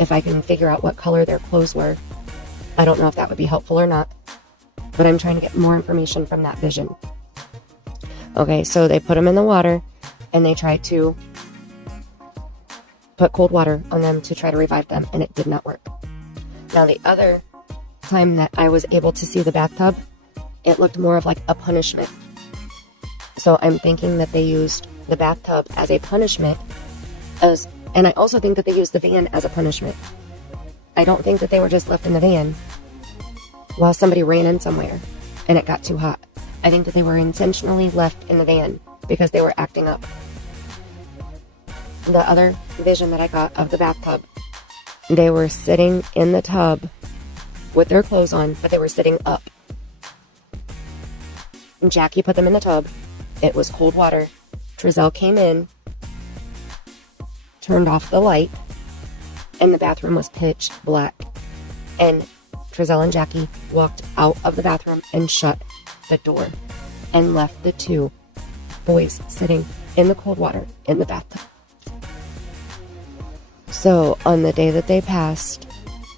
If I can figure out what color their clothes were, I don't know if that would be helpful or not, but I'm trying to get more information from that vision. Okay, so they put them in the water, and they tried to put cold water on them to try to revive them, and it did not work. Now, the other time that I was able to see the bathtub, it looked more of like a punishment. So I'm thinking that they used the bathtub as a punishment, and I also think that they used the van as a punishment. I don't think that they were just left in the van while somebody ran in somewhere and it got too hot. I think that they were intentionally left in the van because they were acting up. the other vision that I got of the bathtub, they were sitting in the tub with their clothes on, but they were sitting up. And Jackie put them in the tub. It was cold water. Trezell came in, turned off the light, and the bathroom was pitch black. And Trezell and Jackie walked out of the bathroom and shut the door and left the two boys sitting in the cold water in the bathtub. So on the day that they passed,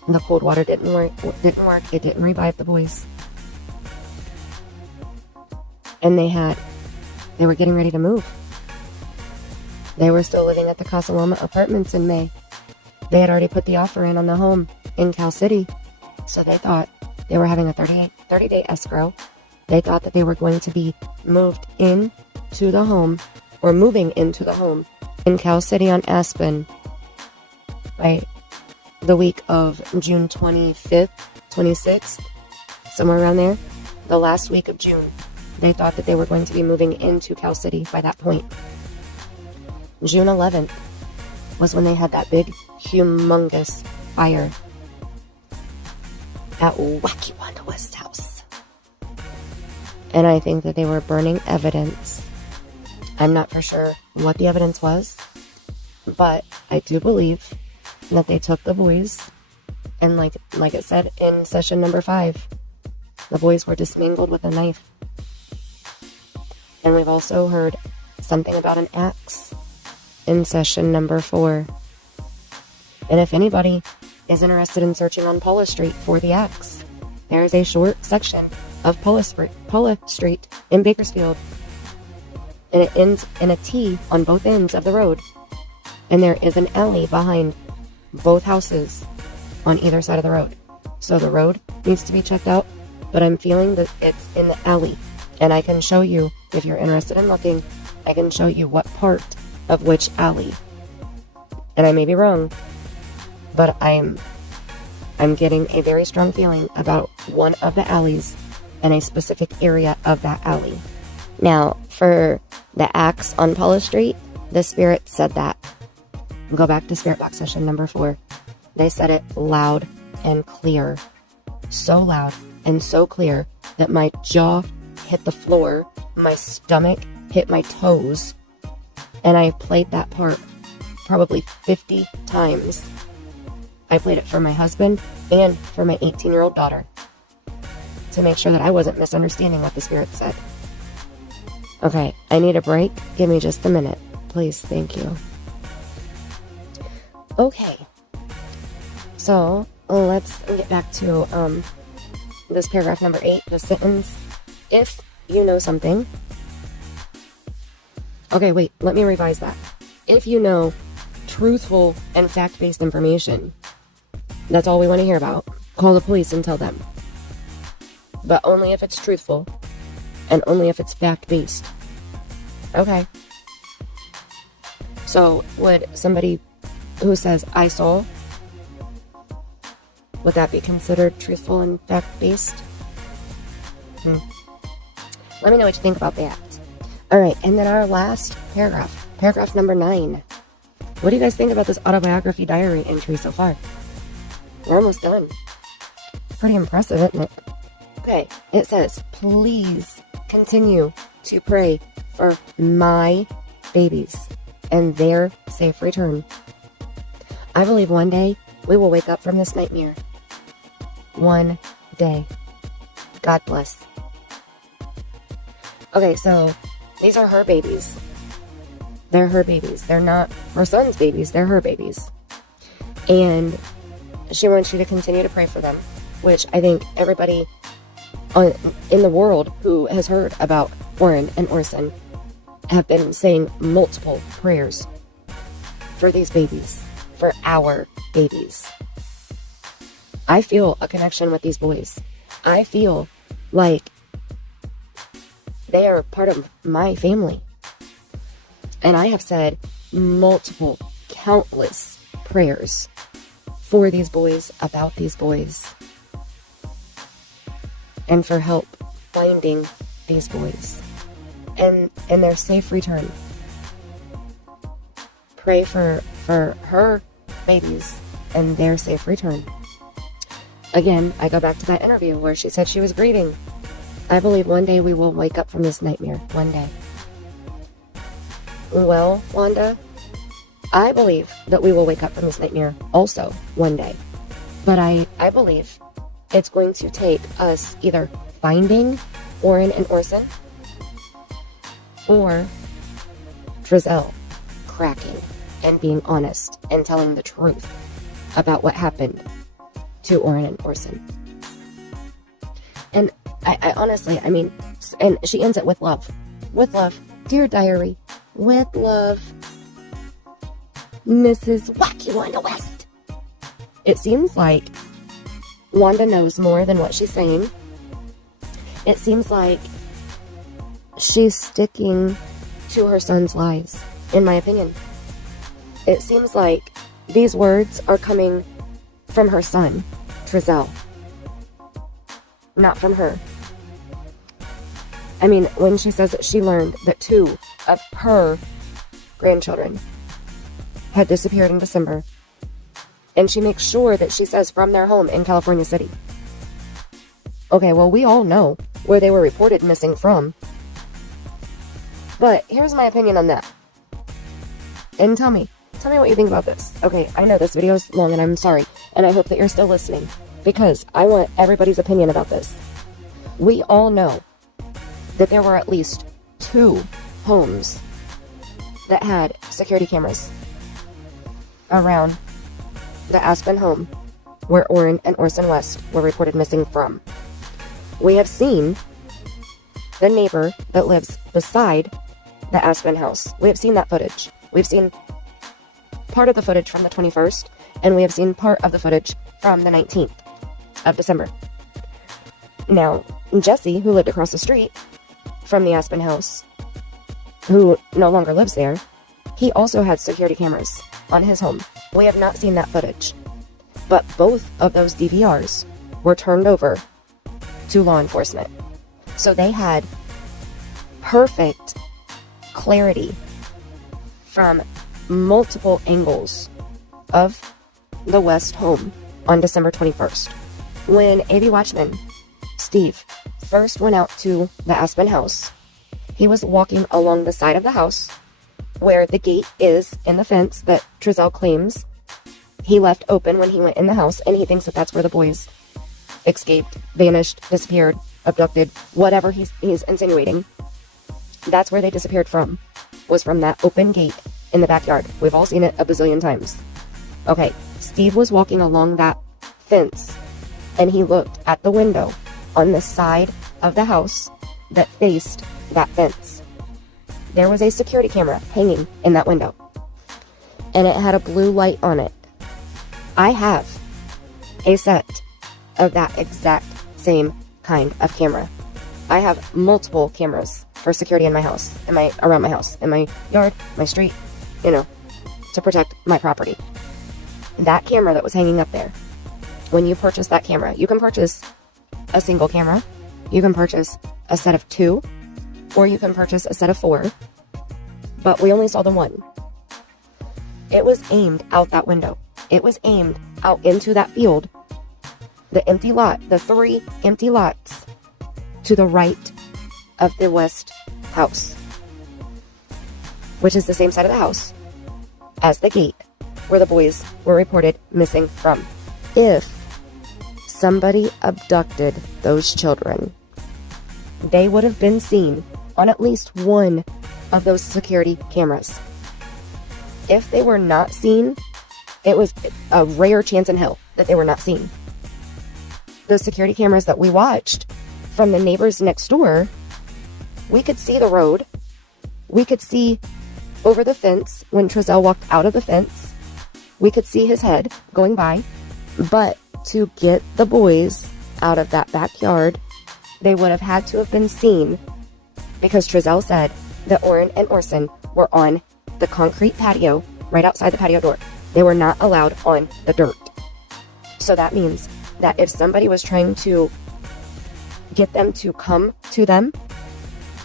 the cold water didn't work. It didn't revive the boys. And they were getting ready to move. They were still living at the Casa Loma apartments in May. They had already put the offer in on the home in Cal City. So they thought they were having a 30-day escrow. They thought that they were going to be moved into the home, or moving into the home in Cal City on Aspen by the week of June 25th, 26th, somewhere around there. The last week of June. They thought that they were going to be moving into Cal City by that point. June 11th was when they had that big, humongous fire at Wacky Wanda West's house. And I think that they were burning evidence. I'm not for sure what the evidence was, but I do believe that they took the boys, and like it said in session number 5, the boys were dismangled with a knife. And we've also heard something about an axe in session number 4. And if anybody is interested in searching on Paula Street for the axe, there is a short section of Paula Street in Bakersfield. And it ends in a T on both ends of the road. And there is an alley behind both houses on either side of the road. So the road needs to be checked out, but I'm feeling that it's in the alley. And I can show you, if you're interested in looking, I can show you what part of which alley. And I may be wrong, but I'm getting a very strong feeling about one of the alleys and a specific area of that alley. Now, for the axe on Paula Street, the spirit said that. Go back to Spirit Box session number 4. They said it loud and clear. So loud and so clear that my jaw hit the floor, my stomach hit my toes, and I played that part probably 50 times. I played it for my husband and for my 18-year-old daughter to make sure that I wasn't misunderstanding what the spirit said. Okay, I need a break. Give me just a minute, please. Thank you. Okay, so let's get back to this paragraph number 8, the sentence, if you know something. Okay, wait, let me revise that. If you know truthful and fact-based information, that's all we want to hear about, call the police and tell them. But only if it's truthful and only if it's fact-based. Okay. So, would somebody who says, I saw, would that be considered truthful and fact-based? Let me know what you think about that. Alright, and then our last paragraph number 9. What do you guys think about this autobiography diary entry so far? We're almost done. Pretty impressive, isn't it? Okay, it says, please continue to pray for my babies and their safe return. I believe one day we will wake up from this nightmare. One day. God bless. Okay, so these are her babies. They're her babies. They're not her son's babies. They're her babies. And she wants you to continue to pray for them, which I think everybody in the world who has heard about Orrin and Orson have been saying multiple prayers for these babies, for our babies. I feel a connection with these boys. I feel like they are part of my family. And I have said multiple, countless prayers for these boys, about these boys, and for help finding these boys and their safe return. pray for her babies and their safe return. Again, I go back to that interview where she said she was grieving. I believe one day we will wake up from this nightmare. One day. Well, Wanda, I believe that we will wake up from this nightmare also one day. But I believe it's going to take us either finding Orrin and Orson or Giselle cracking and being honest and telling the truth about what happened to Orrin and Orson. And I honestly, I mean, and she ends it with love. With love. Dear diary, with love, Mrs. Wacky Wanda West. It seems like Wanda knows more than what she's saying. It seems like she's sticking to her son's lies, in my opinion. It seems like these words are coming from her son, Giselle, not from her. I mean, when she says that she learned that 2 of her grandchildren had disappeared in December, and she makes sure that she says from their home in California City. Okay, well, we all know where they were reported missing from. But here's my opinion on that. And tell me what you think about this. Okay, I know this video is long and I'm sorry, and I hope that you're still listening, because I want everybody's opinion about this. We all know that there were at least 2 homes that had security cameras around the Aspen home where Orrin and Orson West were reported missing from. We have seen the neighbor that lives beside the Aspen house. We have seen that footage. We've seen part of the footage from the 21st, and we have seen part of the footage from the 19th of December. Now, Jesse, who lived across the street from the Aspen house, who no longer lives there, he also had security cameras on his home. We have not seen that footage, but both of those DVRs were turned over to law enforcement. So they had perfect clarity from multiple angles of the West home on December 21st. When AV Watchman Steve first went out to the Aspen house, he was walking along the side of the house where the gate is in the fence that Giselle claims he left open when he went in the house, and he thinks that that's where the boys escaped, vanished, disappeared, abducted, whatever he's insinuating. That's where they disappeared from, was from that open gate in the backyard. We've all seen it a bazillion times. Okay, Steve was walking along that fence, and he looked at the window on the side of the house that faced that fence. There was a security camera hanging in that window, and it had a blue light on it. I have a set of that exact same kind of camera. I have multiple cameras for security in my house, around my house, in my yard, my street, to protect my property. That camera that was hanging up there, when you purchase that camera, you can purchase a single camera, you can purchase a set of 2, or you can purchase a set of 4, but we only saw the one. It was aimed out that window. It was aimed out into that field, the empty lot, the 3 empty lots to the right of the West house, which is the same side of the house as the gate where the boys were reported missing from. If somebody abducted those children, they would have been seen on at least one of those security cameras. If they were not seen, it was a rare chance in hell that they were not seen. Those security cameras that we watched from the neighbors next door, we could see the road. We could see over the fence when Giselle walked out of the fence. We could see his head going by. But to get the boys out of that backyard, they would have had to have been seen, because Giselle said that Orrin and Orson were on the concrete patio right outside the patio door. They were not allowed on the dirt. So that means that if somebody was trying to get them to come to them,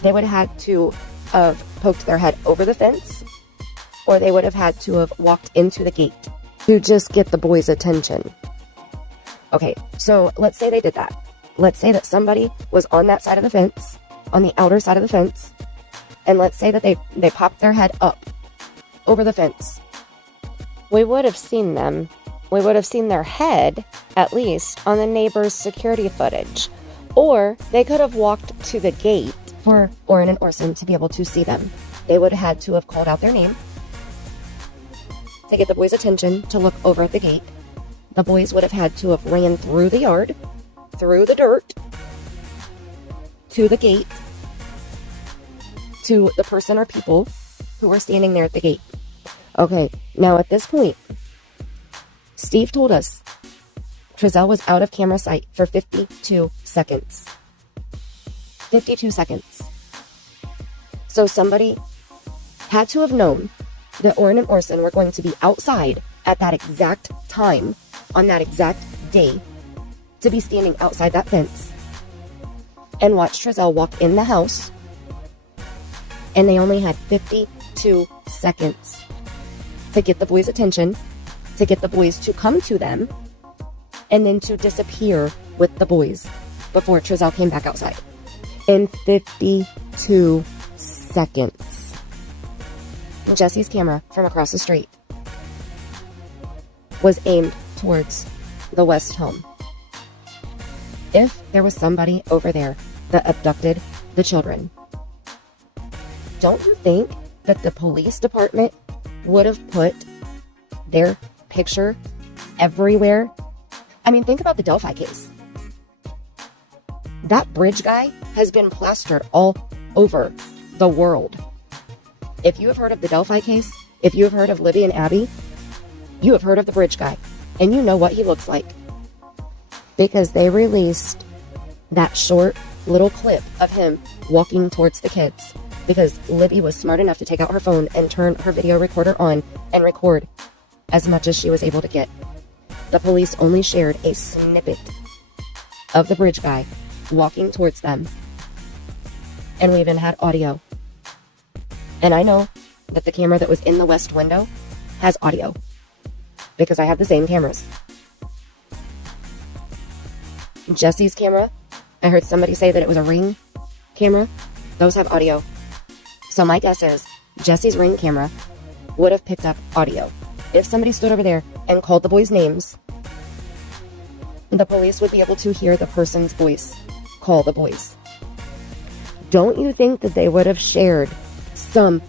they would have had to have poked their head over the fence or they would have had to have walked into the gate to just get the boys' attention. Okay, so let's say they did that. Let's say that somebody was on that side of the fence, on the outer side of the fence, and let's say that they popped their head up over the fence. We would have seen them. We would have seen their head, at least, on the neighbor's security footage. Or they could have walked to the gate for Orrin and Orson to be able to see them. They would have had to have called out their name to get the boys' attention to look over at the gate. The boys would have had to have ran through the yard, through the dirt, to the gate, to the person or people who were standing there at the gate. Okay, now at this point, Steve told us Trezell was out of camera sight for 52 seconds. 52 seconds. So somebody had to have known that Orrin and Orson were going to be outside at that exact time, on that exact day, to be standing outside that fence and watch Trezell walk in the house, and they only had 52 seconds to get the boys' attention, to get the boys to come to them, and then to disappear with the boys before Trezell came back outside. In 52 seconds. Jesse's camera from across the street was aimed towards the West home. If there was somebody over there that abducted the children, don't you think that the police department would have put their picture everywhere? I mean, think about the Delphi case. That bridge guy has been plastered all over the world. If you have heard of the Delphi case, if you have heard of Libby and Abby, you have heard of the bridge guy, and you know what he looks like. Because they released that short little clip of him walking towards the kids, because Libby was smart enough to take out her phone and turn her video recorder on and record as much as she was able to get. The police only shared a snippet of the bridge guy walking towards them. And we even had audio. And I know that the camera that was in the west window has audio, because I have the same cameras. Jesse's camera, I heard somebody say that it was a Ring camera. Those have audio. So my guess is Jesse's Ring camera would have picked up audio. If somebody stood over there and called the boys' names, the police would be able to hear the person's voice call the boys. Don't you think that they would have shared some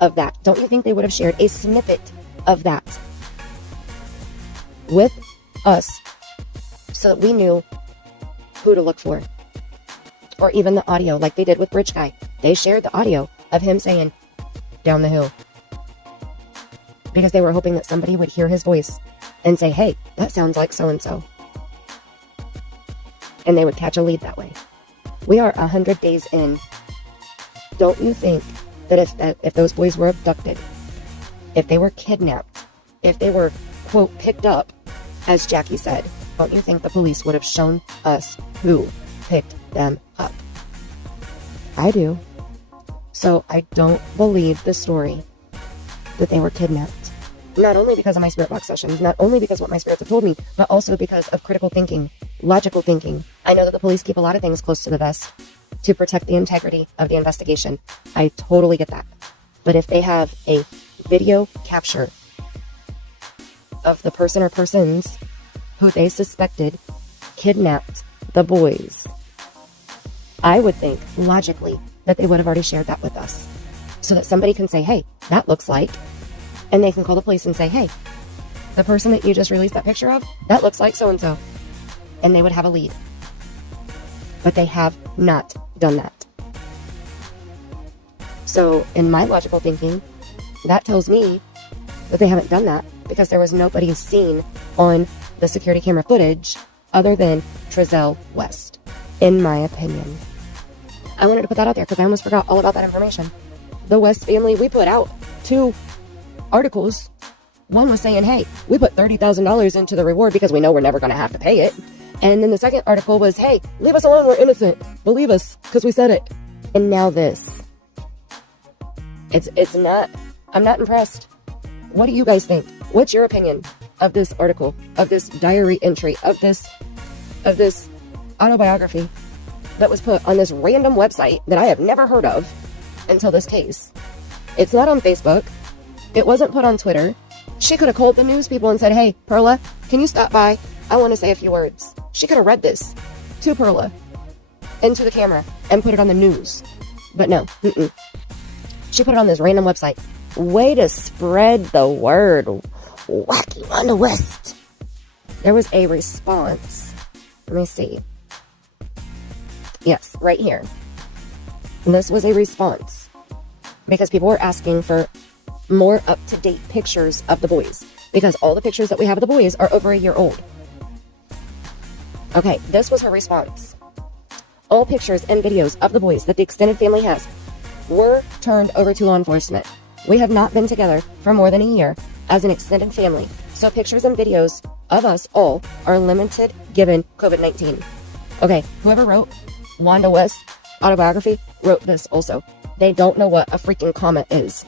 of that? Don't you think they would have shared a snippet of that with us so that we knew who to look for? Or even the audio, like they did with Bridge Guy. They shared the audio of him saying, "Down the hill." Because they were hoping that somebody would hear his voice and say, "Hey, that sounds like so-and-so." And they would catch a lead that way. We are 100 days in. Don't you think that if those boys were abducted, if they were kidnapped, if they were, quote, picked up, as Jackie said, don't you think the police would have shown us who picked them up? I do. So I don't believe the story that they were kidnapped. Not only because of my spirit box sessions, not only because of what my spirits have told me, but also because of critical thinking, logical thinking. I know that the police keep a lot of things close to the vest to protect the integrity of the investigation. I totally get that. But if they have a video capture of the person or persons who they suspected kidnapped the boys, I would think, logically, that they would have already shared that with us. So that somebody can say, "Hey, that looks like," and they can call the police and say, "Hey, the person that you just released that picture of, that looks like so-and-so." And they would have a lead. But they have not done that. So, in my logical thinking, that tells me that they haven't done that because there was nobody seen on the security camera footage other than Trezell West, in my opinion. I wanted to put that out there because I almost forgot all about that information. The West family, we put out 2 articles. One was saying, "Hey, we put $30,000 into the reward because we know we're never going to have to pay it." And then the second article was, "Hey, leave us alone, we're innocent. Believe us, because we said it." And now this. It's not, I'm not impressed. What do you guys think? What's your opinion of this article, of this diary entry, of this autobiography that was put on this random website that I have never heard of until this case? It's not on Facebook. It wasn't put on Twitter. She could have called the news people and said, hey, Perla, can you stop by? I want to say a few words. She could have read this to Perla into the camera and put it on the news. But no, she put it on this random website. Way to spread the word, Wacky Wanda West. There was a response. Let me see. Yes, right here. And this was a response because people were asking for more up-to-date pictures of the boys because all the pictures that we have of the boys are over a year old. Okay, this was her response. All pictures and videos of the boys that the extended family has were turned over to law enforcement. We have not been together for more than a year as an extended family, so pictures and videos of us all are limited given COVID-19. Okay, whoever wrote Wanda West autobiography wrote this also. They don't know what a freaking comment is.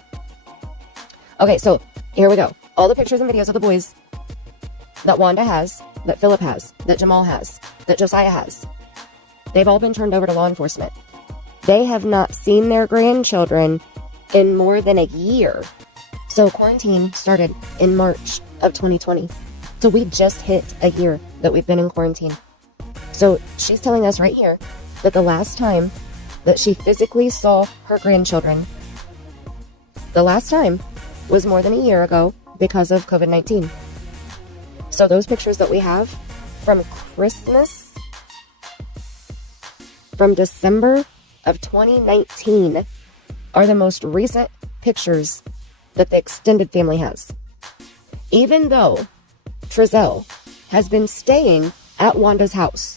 Okay, so here we go. All the pictures and videos of the boys that Wanda has, that Philip has, that Jamal has, that Josiah has, they've all been turned over to law enforcement. They have not seen their grandchildren in more than a year. So quarantine started in March of 2020. So we just hit a year that we've been in quarantine. So she's telling us right here that the last time that she physically saw her grandchildren, the last time was more than a year ago because of COVID-19. So those pictures that we have from Christmas, from December of 2019, are the most recent pictures that the extended family has. Even though Trezell has been staying at Wanda's house,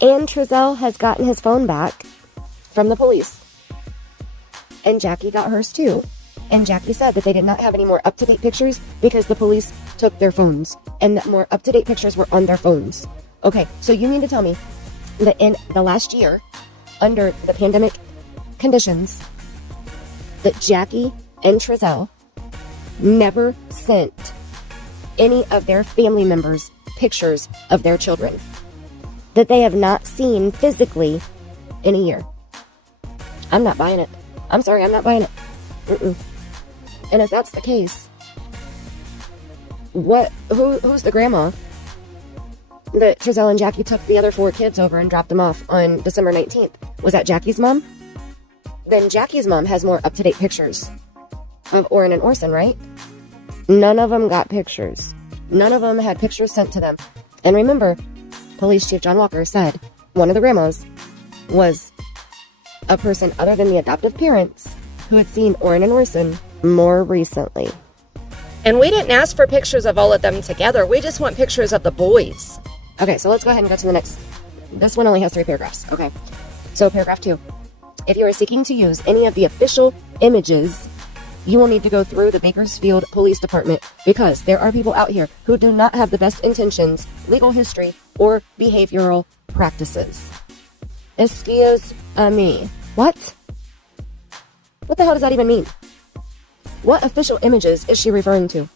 and Trezell has gotten his phone back from the police, and Jackie got hers too, and Jackie said that they did not have any more up-to-date pictures because the police took their phones, and that more up-to-date pictures were on their phones. Okay, so you mean to tell me that in the last year, under the pandemic conditions, that Jackie and Trezell never sent any of their family members pictures of their children that they have not seen physically in a year? I'm not buying it. I'm sorry, I'm not buying it. And if that's the case, who's the grandma that Trezell and Jackie took the other 4 kids over and dropped them off on December 19th? Was that Jackie's mom? Then Jackie's mom has more up-to-date pictures of Orrin and Orson, right? None of them got pictures. None of them had pictures sent to them. And remember, Police Chief John Walker said one of the grandmas was a person other than the adoptive parents who had seen Orrin and Orson more recently. And we didn't ask for pictures of all of them together. We just want pictures of the boys. Okay, so let's go ahead and go to the next. This one only has 3 paragraphs. Okay, so paragraph 2. If you are seeking to use any of the official images, you will need to go through the Bakersfield Police Department because there are people out here who do not have the best intentions, legal history, or behavioral practices. Excuse me. What? What the hell does that even mean? What official images is she referring to?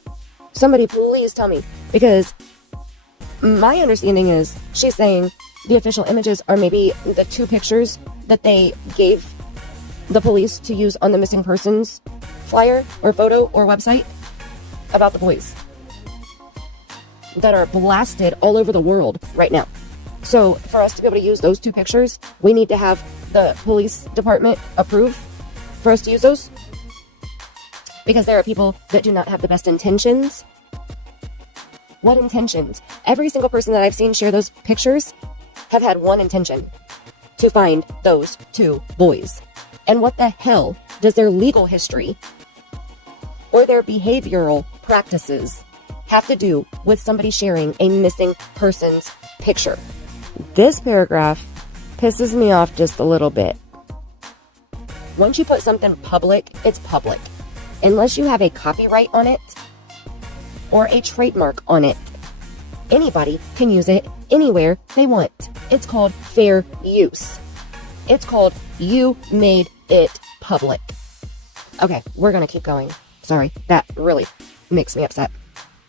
Somebody please tell me, because my understanding is she's saying the official images are maybe the 2 pictures that they gave the police to use on the missing persons flyer or photo or website about the boys that are blasted all over the world right now. So for us to be able to use those 2 pictures, we need to have the police department approve for us to use those, because there are people that do not have the best intentions. What intentions? Every single person that I've seen share those pictures have had one intention: to find those 2 boys. And what the hell does their legal history or their behavioral practices have to do with somebody sharing a missing person's picture? This paragraph pisses me off just a little bit. Once you put something public, it's public. Unless you have a copyright on it or a trademark on it, anybody can use it anywhere they want. It's called fair use. It's called you made it public. Okay, we're gonna keep going. Sorry, that really makes me upset.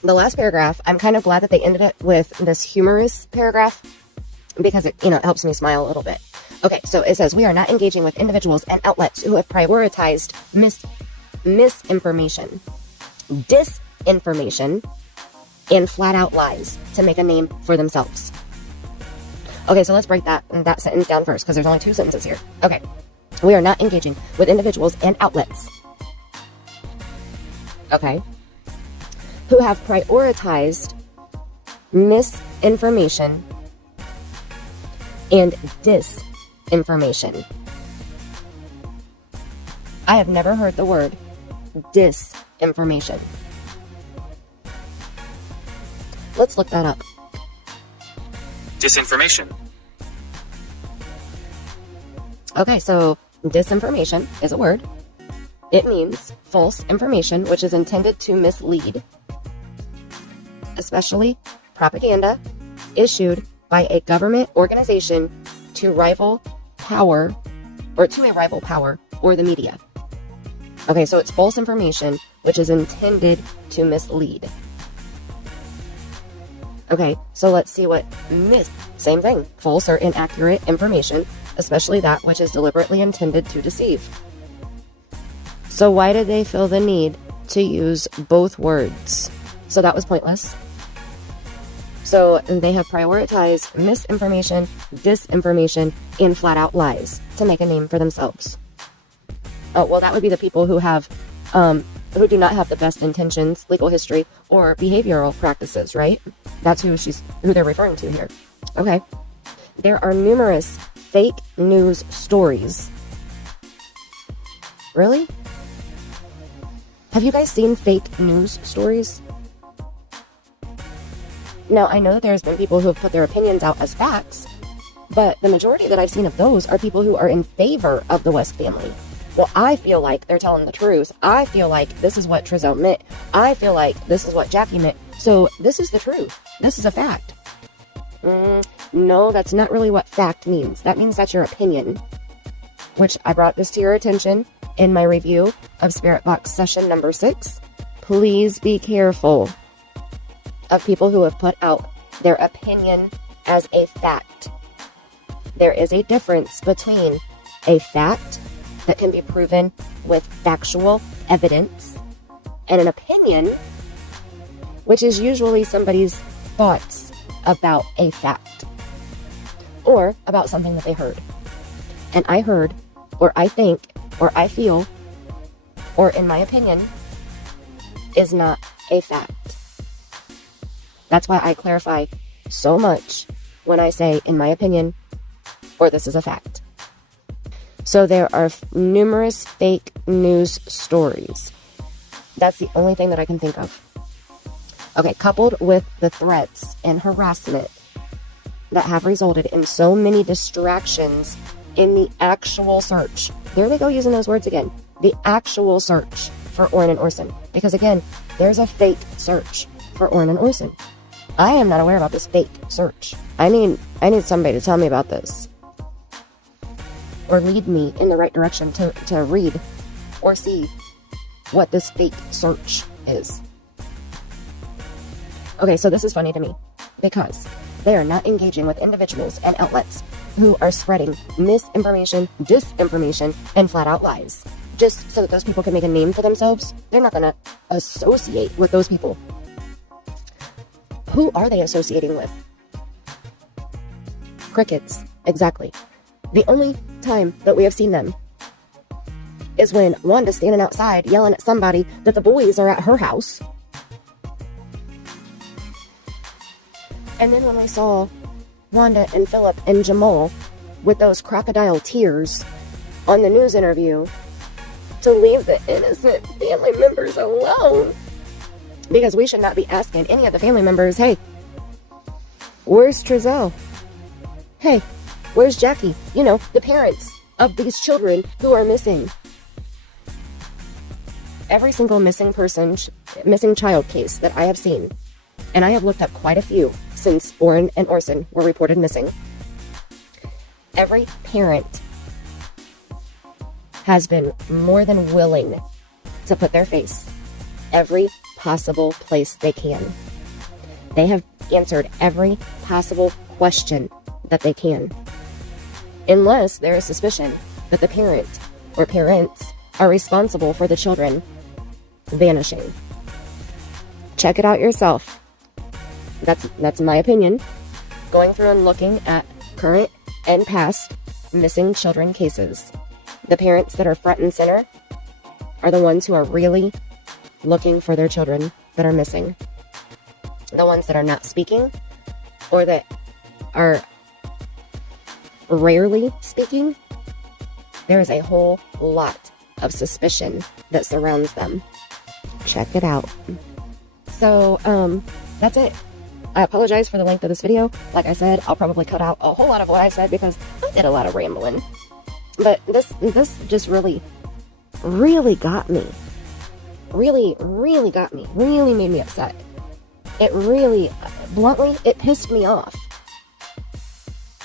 The last paragraph, I'm kind of glad that they ended it with this humorous paragraph because it, it helps me smile a little bit. Okay, so it says, we are not engaging with individuals and outlets who have prioritized misinformation, disinformation, and flat-out lies to make a name for themselves. Okay, so let's break that sentence down first, because there's only 2 sentences here. Okay, we are not engaging with individuals and outlets, okay, who have prioritized misinformation and disinformation. I have never heard the word disinformation. Let's look that up. Disinformation. Okay, so disinformation is a word. It means false information which is intended to mislead, especially propaganda issued by a government organization to a rival power or the media. Okay, so it's false information which is intended to mislead. Okay, so let's see what same thing, false or inaccurate information, especially that which is deliberately intended to deceive. So why did they feel the need to use both words? So that was pointless. So they have prioritized misinformation, disinformation, and flat-out lies to make a name for themselves. Oh, well, that would be the people who have, who do not have the best intentions, legal history, or behavioral practices, right? That's who they're referring to here. Okay. There are numerous fake news stories. Really? Have you guys seen fake news stories? Now, I know that there's been people who have put their opinions out as facts, but the majority that I've seen of those are people who are in favor of the West family. Well, I feel like they're telling the truth. I feel like this is what Trezell meant. I feel like this is what Jackie meant. So this is the truth. This is a fact. No, that's not really what fact means. That means that's your opinion, which I brought this to your attention in my review of Spirit Box session number 6. Please be careful of people who have put out their opinion as a fact. There is a difference between a fact that can be proven with factual evidence and an opinion, which is usually somebody's thoughts about a fact or about something that they heard. And I heard, or I think, or I feel, or in my opinion, is not a fact. That's why I clarify so much when I say, in my opinion, or this is a fact. So there are numerous fake news stories. That's the only thing that I can think of. Okay, coupled with the threats and harassment that have resulted in so many distractions in the actual search. There they go using those words again. The actual search for Orrin and Orson. Because again, there's a fake search for Orrin and Orson. I am not aware about this fake search. I need somebody to tell me about this. Or lead me in the right direction to read or see what this fake search is. Okay, so this is funny to me because they are not engaging with individuals and outlets who are spreading misinformation, disinformation, and flat-out lies. Just so that those people can make a name for themselves. They're not going to associate with those people. Who are they associating with? Crickets, exactly. The only time that we have seen them is when Wanda's standing outside yelling at somebody that the boys are at her house. And then when we saw Wanda and Philip and Jamal with those crocodile tears on the news interview to leave the innocent family members alone. Because we should not be asking any of the family members, hey, where's Trezell? Hey, where's Jackie? You know, the parents of these children who are missing. Every single missing child case that I have seen, and I have looked up quite a few since Orrin and Orson were reported missing, every parent has been more than willing to put their face. Every possible place they can. They have answered every possible question that they can, unless there is suspicion that the parent or parents are responsible for the children vanishing. Check it out yourself. That's my opinion. Going through and looking at current and past missing children cases. The parents that are front and center are the ones who are really looking for their children that are missing. The ones that are not speaking, or that are rarely speaking, there is a whole lot of suspicion that surrounds them. Check it out. So, that's it. I apologize for the length of this video. Like I said, I'll probably cut out a whole lot of what I said because I did a lot of rambling. But this just really got me. Really got me. Really made me upset. It really, bluntly, it pissed me off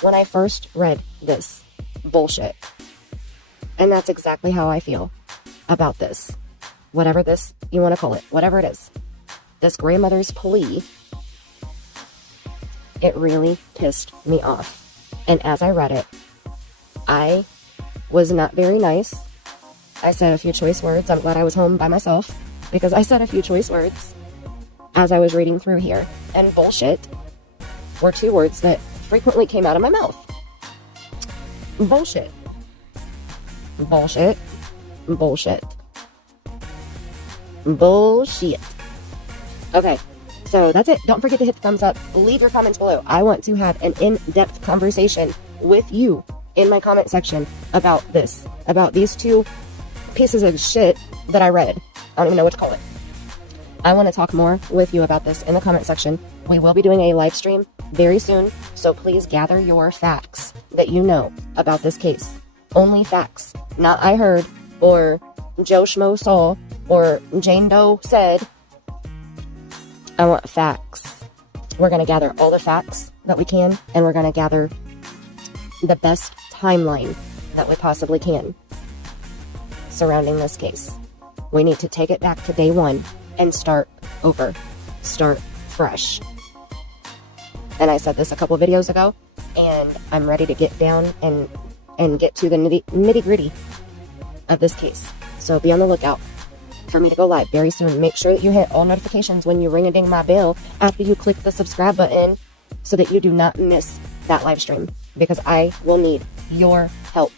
when I first read this bullshit. And that's exactly how I feel about this. Whatever this you want to call it. Whatever it is. This grandmother's plea. It really pissed me off. And as I read it, I was not very nice. I said a few choice words. I'm glad I was home by myself because I said a few choice words as I was reading through here. And bullshit were two words that frequently came out of my mouth. Bullshit. Bullshit. Bullshit. Bullshit. Okay. So that's it. Don't forget to hit the thumbs up. Leave your comments below. I want to have an in-depth conversation with you in my comment section about this. About these two pieces of shit that I read. I don't even know what to call it. I want to talk more with you about this in the comment section. We will be doing a live stream very soon, so please gather your facts that you know about this case. Only facts. Not I heard, or Joe Schmo saw, or Jane Doe said. I want facts. We're going to gather all the facts that we can, and we're going to gather the best timeline that we possibly can surrounding this case. We need to take it back to day one and start over. Start fresh. And I said this a couple videos ago, and I'm ready to get down and get to the nitty gritty of this case. So be on the lookout for me to go live very soon. Make sure that you hit all notifications when you ring a ding my bell after you click the subscribe button so that you do not miss that live stream, because I will need your help.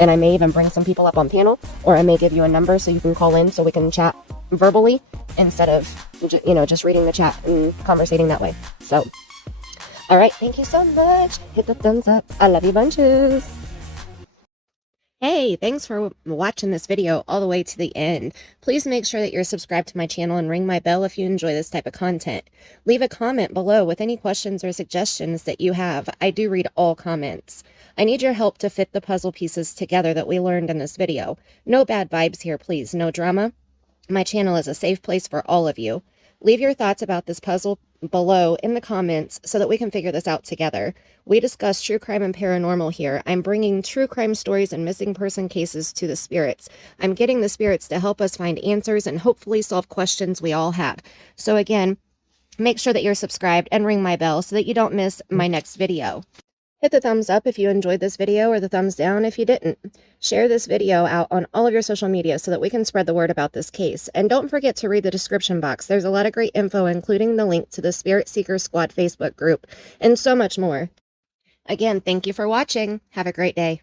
And I may even bring some people up on panel, or I may give you a number so you can call in so we can chat verbally instead of, just reading the chat and conversating that way. So, all right. Thank you so much. Hit the thumbs up. I love you bunches. Hey, thanks for watching this video all the way to the end. Please make sure that you're subscribed to my channel and ring my bell if you enjoy this type of content. Leave a comment below with any questions or suggestions that you have. I do read all comments. I need your help to fit the puzzle pieces together that we learned in this video. No bad vibes here, please. No drama. My channel is a safe place for all of you. Leave your thoughts about this puzzle below in the comments so that we can figure this out together. We discuss true crime and paranormal here. I'm bringing true crime stories and missing person cases to the spirits. I'm getting the spirits to help us find answers and hopefully solve questions we all have. So again, make sure that you're subscribed and ring my bell so that you don't miss my next video. Hit the thumbs up if you enjoyed this video, or the thumbs down if you didn't. Share this video out on all of your social media so that we can spread the word about this case. And don't forget to read the description box. There's a lot of great info, including the link to the Spirit Seeker Squad Facebook group, and so much more. Again, thank you for watching. Have a great day.